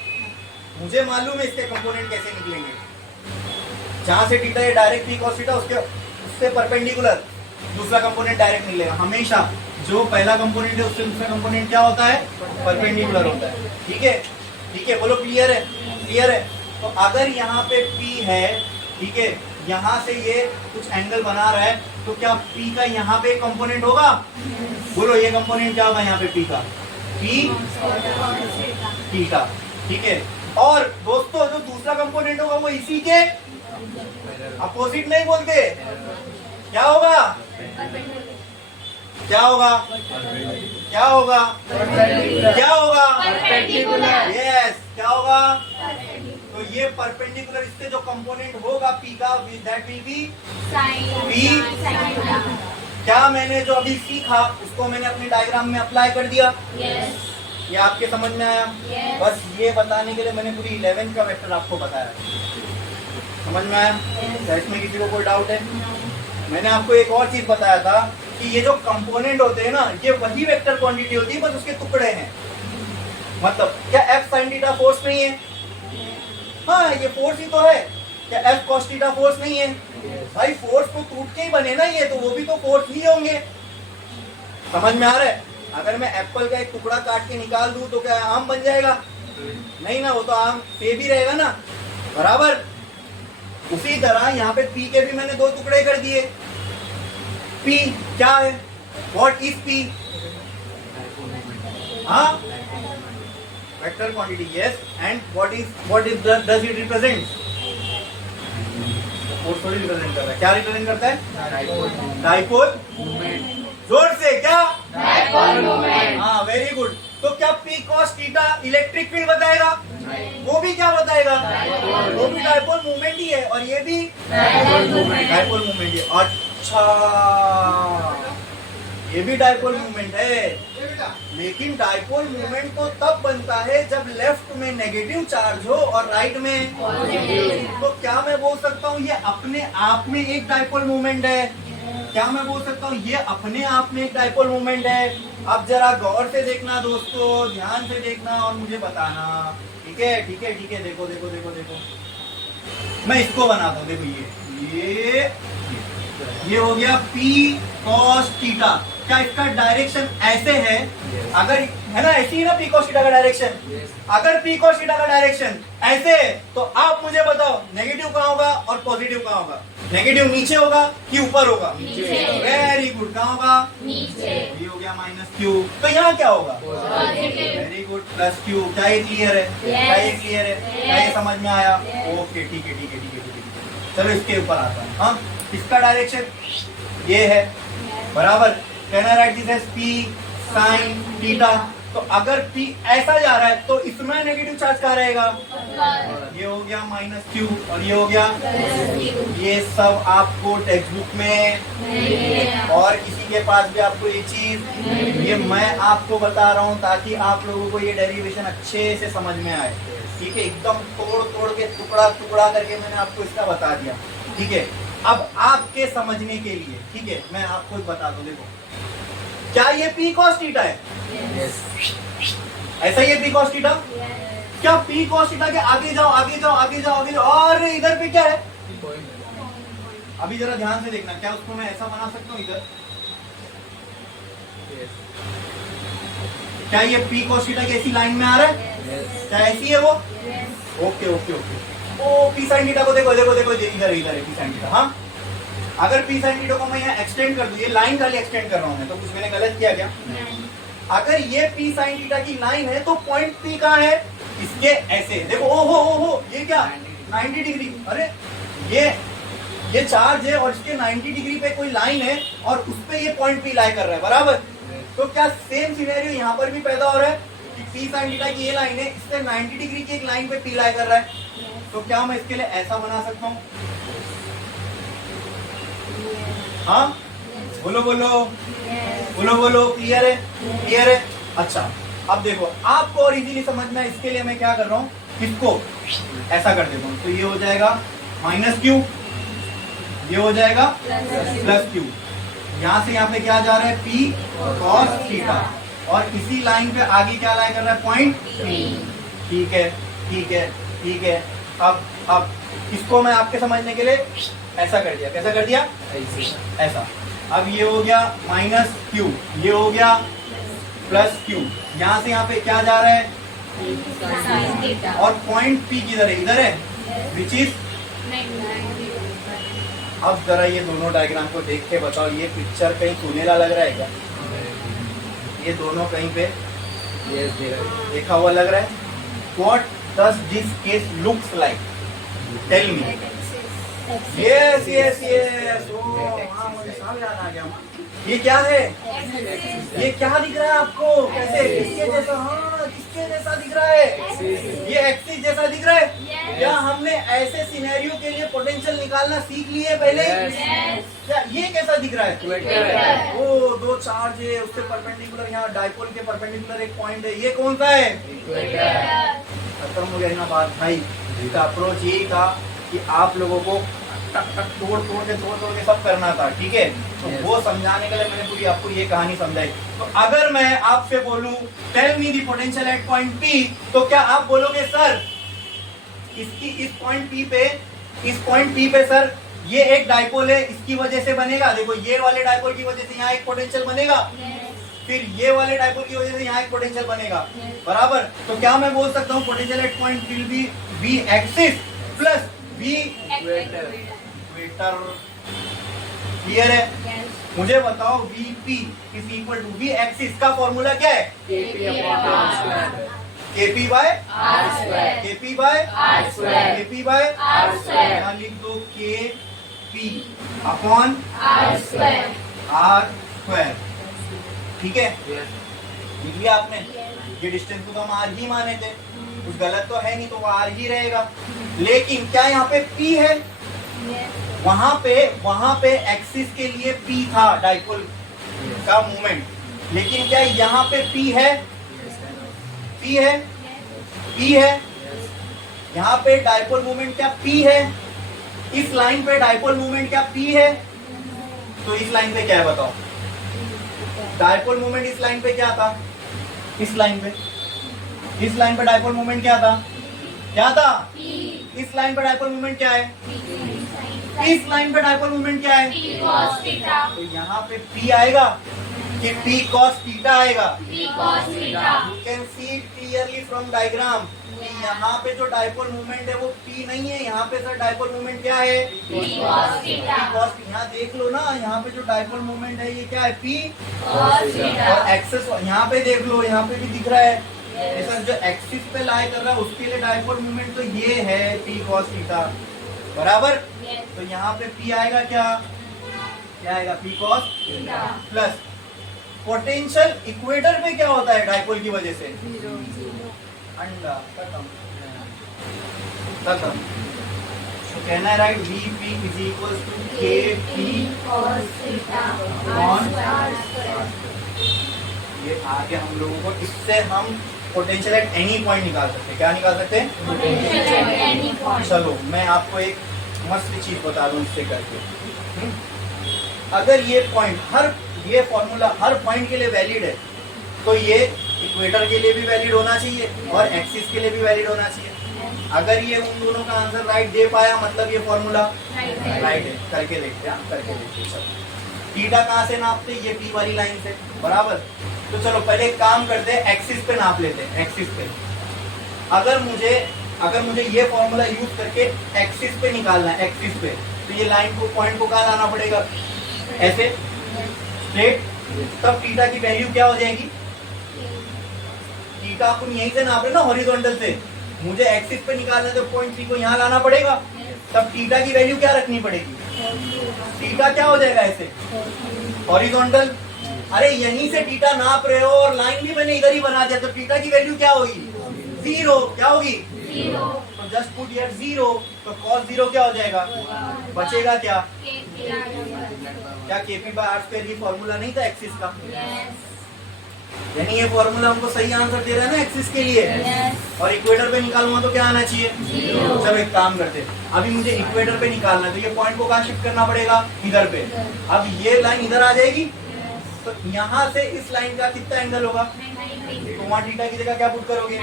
मुझे मालूम है इसके कंपोनेंट कैसे निकलेंगे। जहां से थीटा ये डायरेक्ट पी कॉस थीटा उससे परपेंडिकुलर दूसरा कंपोनेंट डायरेक्ट निकलेगा हमेशा। जो पहला कंपोनेंट है उससे दूसरा कंपोनेंट क्या होता है? परपेंडिकुलर होता है। ठीक है, ठीक है, बोलो क्लियर है? क्लियर है। तो अगर यहाँ पे P है, ठीक है, यहाँ से ये कुछ एंगल बना रहा है, तो क्या P का यहाँ पे कंपोनेंट होगा? बोलो ये कंपोनेंट क्या होगा यहाँ पे P का? P theta. ठीक है, और दोस्तों जो दूसरा कंपोनेंट होगा वो इसी के अपोजिट नहीं बोलते, क्या होगा? क्या होगा? क्या होगा? क्या होगा? यस, क्या होगा? तो ये परपेंडिकुलर इससे जो कंपोनेंट होगा P का, दैट विल बी P। क्या मैंने जो अभी सीखा उसको मैंने अपने डायग्राम में अप्लाई कर दिया? ये आपके समझ में आया? बस ये बताने के लिए मैंने पूरी 11 का वेक्टर आपको बताया। समझ में आया? क्या इसमें किसी को कोई डाउट है? मैंने आपको एक और चीज बताया था कि ये जो कंपोनेंट होते हैं ना, ये वही वेक्टर क्वांटिटी होती है, बस उसके टुकड़े हैं। मतलब क्या F sin थीटा फोर्स नहीं है? हाँ ये फोर्स ही तो है। क्या F cos थीटा फोर्स नहीं है? भाई फोर्स तो टूट के ही बने ना ये, तो वो भी तो फोर्स ही होंगे। समझ में आ रहा है? अगर मैं एप्पल का एक टुकड़ा काट के निकाल दूं तो क्या आम बन जाएगा? नहीं ना, वो तो आम सेब ही रहेगा ना, बराबर। उसी तरह यहाँ पे P के भी मैंने दो टुकड़े कर दिए। P क्या है? What is P? हाँ, vector quantity, yes. And what does it represent? Force थोड़ी रिप्रेजेंट कर रहा है, क्या रिप्रेजेंट करता है? Dipole moment. जोर से, क्या? Dipole moment. हाँ वेरी गुड। तो क्या P cos theta electric field बताएगा? वो भी क्या बताएगा? वो भी डाइपोल मूवमेंट ही है, और ये भी डाइपोल मूवमेंट है। अच्छा, ये भी डाइपोल मूवमेंट है, लेकिन डाइपोल मूवमेंट तो तब बनता है जब लेफ्ट में नेगेटिव चार्ज हो और राइट में पॉजिटिव। तो क्या मैं बोल सकता हूँ ये अपने आप में एक डाइपोल मूवमेंट है? क्या मैं बोल सकता हूँ ये अपने आप में एक डाइपोल मूवमेंट है? अब जरा गौर से देखना दोस्तों, ध्यान से देखना और मुझे बताना। ठीक है, ठीक है, ठीक है। देखो देखो देखो देखो, मैं इसको बनाता हूँ। देखो ये हो गया P cos थीटा। क्या इसका डायरेक्शन ऐसे है? अगर है ना, ऐसी ही ना P cos थीटा का डायरेक्शन। अगर P cos थीटा का डायरेक्शन ऐसे है तो आप मुझे बताओ नेगेटिव कहाँ होगा और पॉजिटिव कहाँ होगा? नेगेटिव नीचे होगा कि ऊपर होगा? Very good. कहाँ होगा? नीचे। ये हो गया -q। तो यहाँ क्या होगा? Very good, +q। क्या ये क्लियर है? क्या ये क्लियर है? क्या ये समझ में आया? ओके, ठीक है, ठीक है, ठीक है, ठीक है। चलो इसके ऊपर आता है। हाँ, इसका डायरेक्शन ये है, बराबर। Can I write this as P sin theta? तो अगर P ऐसा जा रहा है तो इसमें नेगेटिव चार्ज कहाँ रहेगा? ये हो गया -q और ये हो गया। ये सब आपको टेक्स्ट बुक में और किसी के पास भी आपको ये चीज, ये मैं आपको बता रहा हूँ ताकि आप लोगों को ये डेरिवेशन अच्छे से समझ में आए। ठीक है, एकदम तोड़ तोड़ के टुकड़ा टुकड़ा करके मैंने आपको इसका बता दिया। ठीक है, अब आपके समझने के लिए, ठीक है, मैं आपको बता दूं। देखो, क्या ये P cos थीटा है? ऐसा ही है P cos थीटा? क्या P cos थीटा के आगे जाओ, आगे जाओ, आगे जाओ, आगे जाओ, और इधर पे क्या है? अभी जरा ध्यान से देखना, क्या उसको मैं ऐसा बना सकता हूँ इधर? क्या ये पी cos थीटा की ऐसी लाइन में आ रहा है? क्या ऐसी है वो? Okay okay okay. O P sine theta को देखो देखो देखो इधर इधर है पी साइन थीटा। हाँ, अगर पी साइन थीटा को मैं यहाँ एक्सटेंड कर दूं, ये लाइन खाली एक्सटेंड कर रहा हूँ मैं, तो कुछ मैंने गलत किया क्या? अगर ये पी साइन थीटा की लाइन है तो पॉइंट पी कहाँ है? इसके ऐसे देखो, ओहो ये क्या 90 डिग्री। अरे ये चार्ज है और इसके 90 डिग्री पे कोई लाइन है और उस पे ये पॉइंट पी लाई कर रहा है, बराबर। तो क्या सेम सिनेरियो यहाँ पर भी पैदा हो रहा है कि पी साइन थीटा की ये लाइन है, इससे 90 डिग्री की एक लाइन पे पी लाई कर रहा है। तो क्या मैं इसके लिए ऐसा बना सकता हूँ? हाँ बोलो बोलो बोलो बोलो, क्लियर है? क्लियर है। अच्छा अब देखो आपको और इजीली समझना है, इसके लिए मैं क्या कर रहा हूँ, इसको ऐसा कर देता हूँ। तो ये हो जाएगा माइनस क्यू, ये हो जाएगा प्लस क्यू। यहाँ से यहाँ पे क्या जा रहा है? पी कॉस थीटा, और इसी लाइन पे आगे क्या लाई कर रहा है? Point P. ठीक है ठीक है ठीक है। अब इसको मैं आपके समझने के लिए ऐसा कर दिया। कैसा कर दिया? ऐसा। अब ये हो गया माइनस क्यू, ये हो गया प्लस क्यू। यहाँ से यहाँ पे क्या जा रहा है? और पॉइंट पी किधर है? इधर है, विच इज। अब जरा ये दोनों डायग्राम को देख के बताओ, ये पिक्चर कहीं सुनेला लग रहा है क्या? ये दोनों कहीं पे देखा हुआ लग रहा है? What does this case looks like? Tell me. Yes yes yes. हाँ मुझे सब याद आ गया। ये क्या है? ये क्या दिख रहा है आपको? कैसे? किसके जैसा? हाँ किसके जैसा दिख रहा है? ये एक्सिस जैसा दिख रहा है। क्या हमने ऐसे सिनेरियो के लिए पोटेंशियल निकालना सीख लिए पहले? क्या ये कैसा दिख रहा है? वो दो चार्ज है, उसके परपेंडिकुलर, यहाँ डाइपोल के परपेंडिकुलर एक पॉइंट है, ये कौन सा है? खत्म हो गया ना बात भाई। इसका अप्रोच यही था कि आप लोगों को टक टक तोड़ तोड़ के सब करना था, ठीक है? तो वो समझाने के लिए मैंने पूरी आपको ये कहानी समझाई। तो अगर मैं आपसे बोलूं tell me the potential at point P, तो क्या आप बोलोगे सर इसकी इस पॉइंट पी पे सर ये एक डाइपोल है, इसकी वजह से बनेगा, देखो ये वाले डाइपोल की वजह से यहाँ एक पोटेंशियल बनेगा, फिर ये वाले डाइपोल की वजह से यहाँ एक पोटेंशियल बनेगा, बराबर। तो क्या मैं बोल सकता हूँ potential at point will be V axis plus V equator. Clear है? मुझे बताओ Vp is equal to, V axis का फॉर्मूला क्या है? KP bye R square, KP bye R square, KP bye R square. यहाँ लिख दो KP upon R square, R square. ठीक है, लिख लिया आपने? ये डिस्टेंस को तो हम R ही माने थे, कुछ गलत तो है नहीं, तो वो R ही रहेगा। लेकिन क्या यहाँ पे P है? वहां पे एक्सिस के लिए P था डाइपोल का मूवमेंट, लेकिन क्या यहाँ पे P है? P है, P है। यहाँ पे डाइपोल मूवमेंट क्या P है? इस लाइन पे डाइपोल मूवमेंट क्या P है? तो इस लाइन पे क्या है बताओ? डाइपोल मूवमेंट इस लाइन पे क्या था? इस लाइन पे डाइपोल मूवमेंट क्या था? क्या था? इस लाइन पे डाइपोल मूवमेंट क्या है? इस लाइन पे डाइपोल मूवमेंट क्या है? तो यहाँ पे P आएगा कि P cos थीटा आएगा? You can see clearly from diagram. यहाँ पे जो डाइपोल मूवमेंट है वो P नहीं है, यहाँ पे सर डाइपोल मूवमेंट क्या है? P cos theta. यहाँ देख लो ना, यहाँ पे जो डाइपोल मूवमेंट है ये क्या है? P cos theta. और एक्सिस यहाँ पे देख लो, यहाँ पे भी दिख रहा है सर, जो एक्सिस पे लाई कर रहा है उसके लिए डाइपोल मूवमेंट तो ये है P cos थीटा, बराबर। तो यहाँ पे P आएगा क्या आएगा? P cos plus potential equator पे क्या होता है डाइपोल की वजह से? अंडा खत्म। तो कहना है right, Vp is equal to KP cos theta upon. ये आगे हम लोगों को, इससे हम पोटेंशियल एट एनी पॉइंट निकाल सकते हैं। क्या निकाल सकते हैं? Potential at any point. चलो मैं आपको एक मस्त चीज बता दूं इससे करके। अगर ये पॉइंट ये फॉर्मूला हर पॉइंट के लिए वैलिड है, तो ये इक्वेटर के लिए भी वैलिड होना चाहिए और एक्सिस के लिए भी वैलिड होना चाहिए। अगर ये उन दोनों का आंसर राइट दे पाया, मतलब ये फॉर्मूला राइट है। करके देखते हैं, करके देखते हैं। थीटा कहाँ से नापते? ये P वाली लाइन से, बराबर। तो चलो पहले एक काम करते हैं, एक्सिस पे नाप लेते हैं। एक्सिस पे अगर मुझे ये फॉर्मूला यूज करके एक्सिस पे निकालना है, एक्सिस पे, तो ये लाइन को, पॉइंट को कहाँ लाना पड़ेगा? ऐसे स्ट्रेट। तब थीटा की वैल्यू क्या हो जाएगी? थीटा अपन यहीं से नाप रहे ना, हॉरिजॉन्टल से। मुझे एक्सिस पे निकालना है तो पॉइंट 3 को यहाँ लाना पड़ेगा। तब थीटा की वैल्यू क्या रखनी पड़ेगी? थीटा क्या हो जाएगा ऐसे? हॉरिजॉन्टल। अरे यहीं से थीटा नाप रहे हो और लाइन भी मैंने इधर ही बना दिया, तो थीटा की वैल्यू क्या होगी? 0। क्या होगी? 0। तो जस्ट पुट हियर 0। तो cos 0 क्या हो जाएगा? बचेगा क्या? क्या KP बाय R स्क्वायर, ये फॉर्मूला नहीं था एक्सिस का? यानी ये फॉर्मूला हमको सही आंसर दे रहा है ना एक्सिस के लिए। और इक्वेटर पे निकालूंगा तो क्या आना चाहिए? 0। चलो एक काम करते हैं, अभी मुझे इक्वेटर पे निकालना है, तो ये पॉइंट को कहाँ शिफ्ट करना पड़ेगा? इधर पे। अब ये लाइन इधर आ जाएगी, तो यहाँ से इस लाइन का कितना एंगल होगा? तो वहाँ थीटा की जगह क्या पुट करोगे?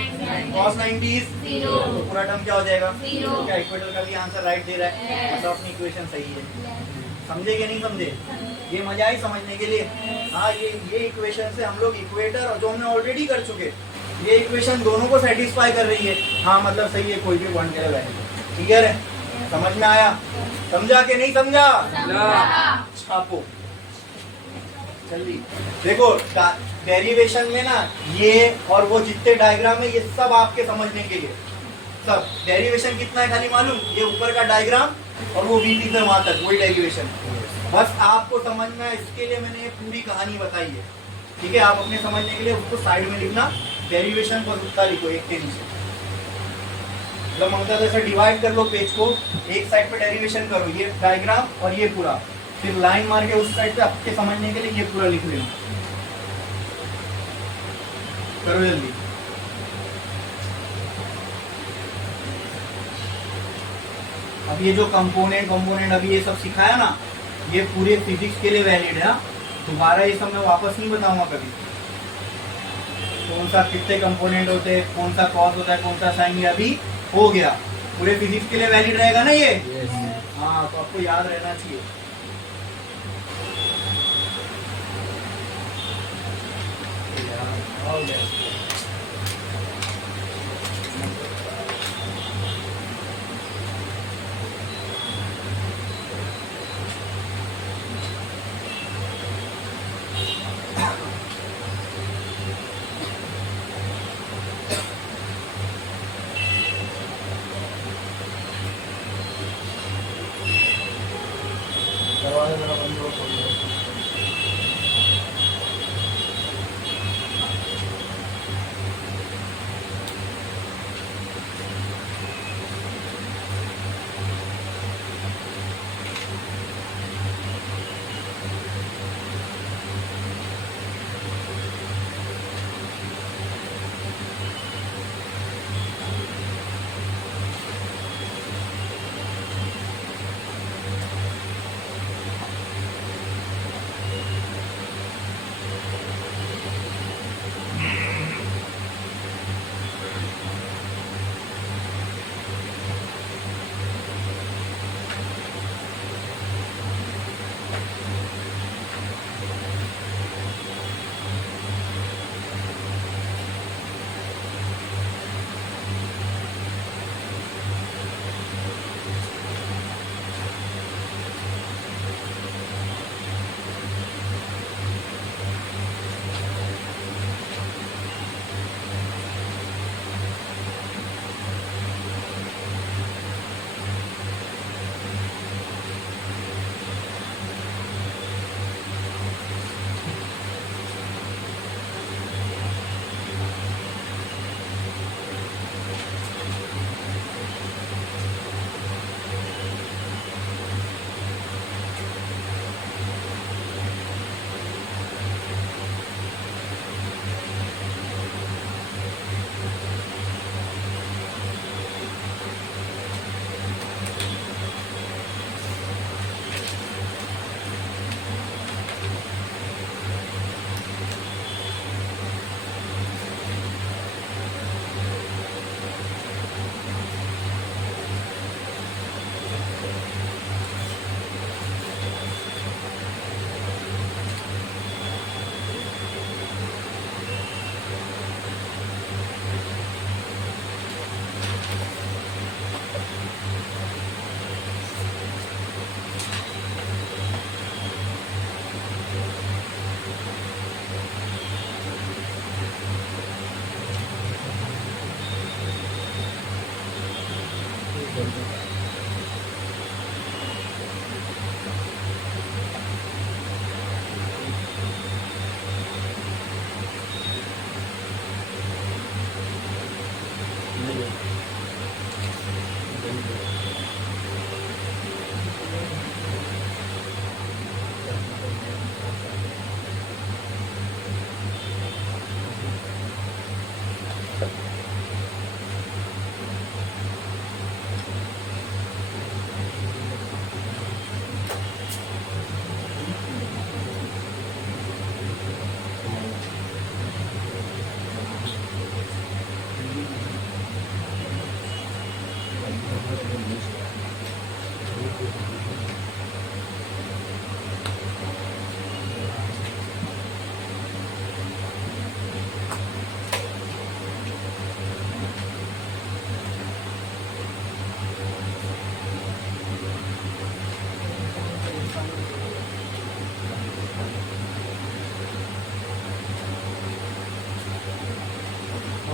cos 90 is 0। तो पूरा टर्म क्या हो जाएगा? तो क्या इक्वेटर का भी आंसर राइट दे रहा है? मतलब अपनी इक्वेशन सही है। समझे कि नहीं समझे? ये मजा आई समझने के लिए? हाँ, ये इक्वेशन से हम लोग इक्वेटर, और जो हमने ऑलरेडी कर चुके, ये इक्वेशन दोनों को सेटिस्फाई कर रही है। हाँ मतलब सही है, कोई भी पॉइंट के लिए क्लियर है? समझ में आया? समझा कि नहीं समझा? छापो जल्दी। देखो डेरिवेशन में ना, ये और वो जितने डायग्राम है, ये सब आपके समझने के लिए। सब डेरिवेशन कितना है खाली मालूम? ये ऊपर का डायग्राम और वो VT से वहां तक, वही डेरिवेशन। बस आपको समझना है, इसके लिए मैंने ये पूरी कहानी बताई है। ठीक है, आप अपने समझने के लिए उसको साइड में लिखना, डेरिवेशन पर उत्तर लिखो एक के नीचे। मतलब ममता जैसे डिवाइड कर लो पेज को, एक साइड पे डेरिवेशन करो, ये डायग्राम और ये पूरा, फिर लाइन मार के उस साइड पे आपके समझने के लिए ये पूरा लिख लेना। करो जल्दी। अब ये जो कंपोनेंट अभी ये सब सिखाया ना, ये पूरे फिजिक्स के लिए वैलिड है। दोबारा ये सब मैं वापस नहीं बताऊंगा कभी। कौन सा कितने कंपोनेंट होते हैं, कौन सा कॉस होता है, कौन सा साइन, ये अभी हो गया। पूरे फिजिक्स के लिए वैलिड रहेगा ना ये? हाँ, तो आपको याद रहना चाहिए। दरवाजा जरा बंद करो।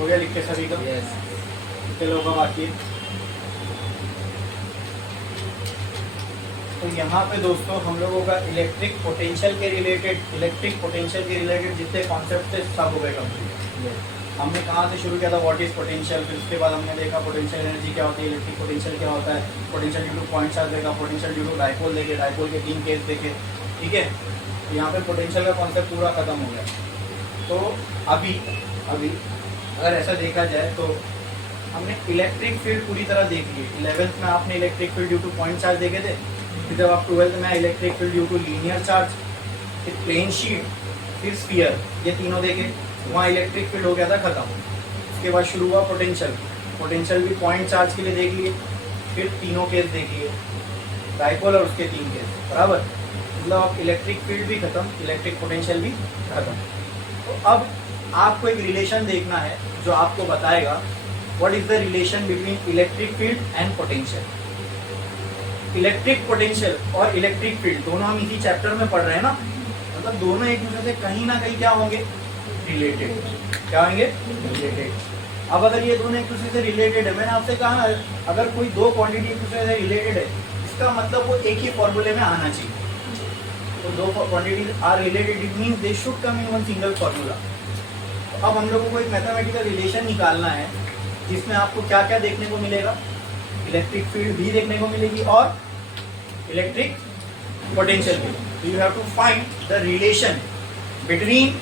हो गया लिख के सभी का? यस। कितने लोगों का बाकी है? तो यहाँ पे दोस्तों हम लोगों का इलेक्ट्रिक पोटेंशियल के रिलेटेड जितने कॉन्सेप्ट थे सब हो गए कंप्लीट। हमने कहाँ से शुरू किया था? व्हाट इज पोटेंशियल, फिर उसके बाद हमने देखा पोटेंशियल एनर्जी क्या होती है, इलेक्ट्रिक पोटेंशियल क्या होता है, potential due to point charge देखा, पोटेंशियल ड्यू टू डाइपोल देखे, डाइपोल के 3 केस देखे, ठीक है। तो यहाँ पे पोटेंशियल का कॉन्सेप्ट पूरा खत्म हो गया। तो अभी अगर ऐसा देखा जाए तो हमने इलेक्ट्रिक फील्ड पूरी तरह देख ली। 11th में आपने electric field due to point charge देखे थे, फिर जब आप 12th में electric field due to linear charge, फिर प्लेन शीट, फिर स्फीयर, ये तीनों देखे। वहाँ इलेक्ट्रिक फील्ड हो गया था खत्म। उसके बाद शुरू हुआ पोटेंशियल भी पॉइंट चार्ज के लिए देख लिए, फिर तीनों केस देख लिए, डाइपोल और उसके 3 केस, बराबर। मतलब अब इलेक्ट्रिक फील्ड भी खत्म, इलेक्ट्रिक पोटेंशियल भी खत्म। तो अब आपको एक रिलेशन देखना है जो आपको बताएगा what is the relation between electric field and potential. Electric potential और इलेक्ट्रिक फील्ड दोनों हम इसी चैप्टर में पढ़ रहे हैं ना, मतलब दोनों एक दूसरे से कहीं ना कहीं क्या होंगे? रिलेटेड। क्या होंगे? रिलेटेड। अब अगर ये दोनों एक दूसरे से रिलेटेड है, मैंने आपसे कहा ना, अगर कोई दो क्वांटिटी एक दूसरे से रिलेटेड है, इसका मतलब वो एक ही फॉर्मूले में आना चाहिए। तो दो quantities are related, it means they should come in one single formula. तो अब हम लोगों को एक मैथमेटिकल रिलेशन निकालना है जिसमें आपको क्या क्या देखने को मिलेगा? इलेक्ट्रिक फील्ड भी देखने को मिलेगी और इलेक्ट्रिक पोटेंशियल भी। You have to find the relation between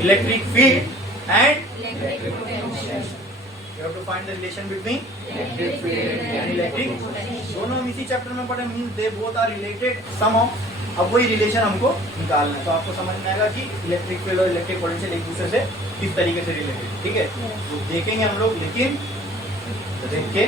electric field and electric potential. You have to find the relation between electric field and electric potential. दोनों हम इसी चैप्टर में पढ़े, means they both are related somehow। अब वही relation हमको निकालना है, तो आपको समझ में आएगा कि इलेक्ट्रिक फील्ड और इलेक्ट्रिक पोटेंशियल एक दूसरे से किस तरीके से रिलेटेड, ठीक है। तो देखेंगे हम लोग, लेकिन देख के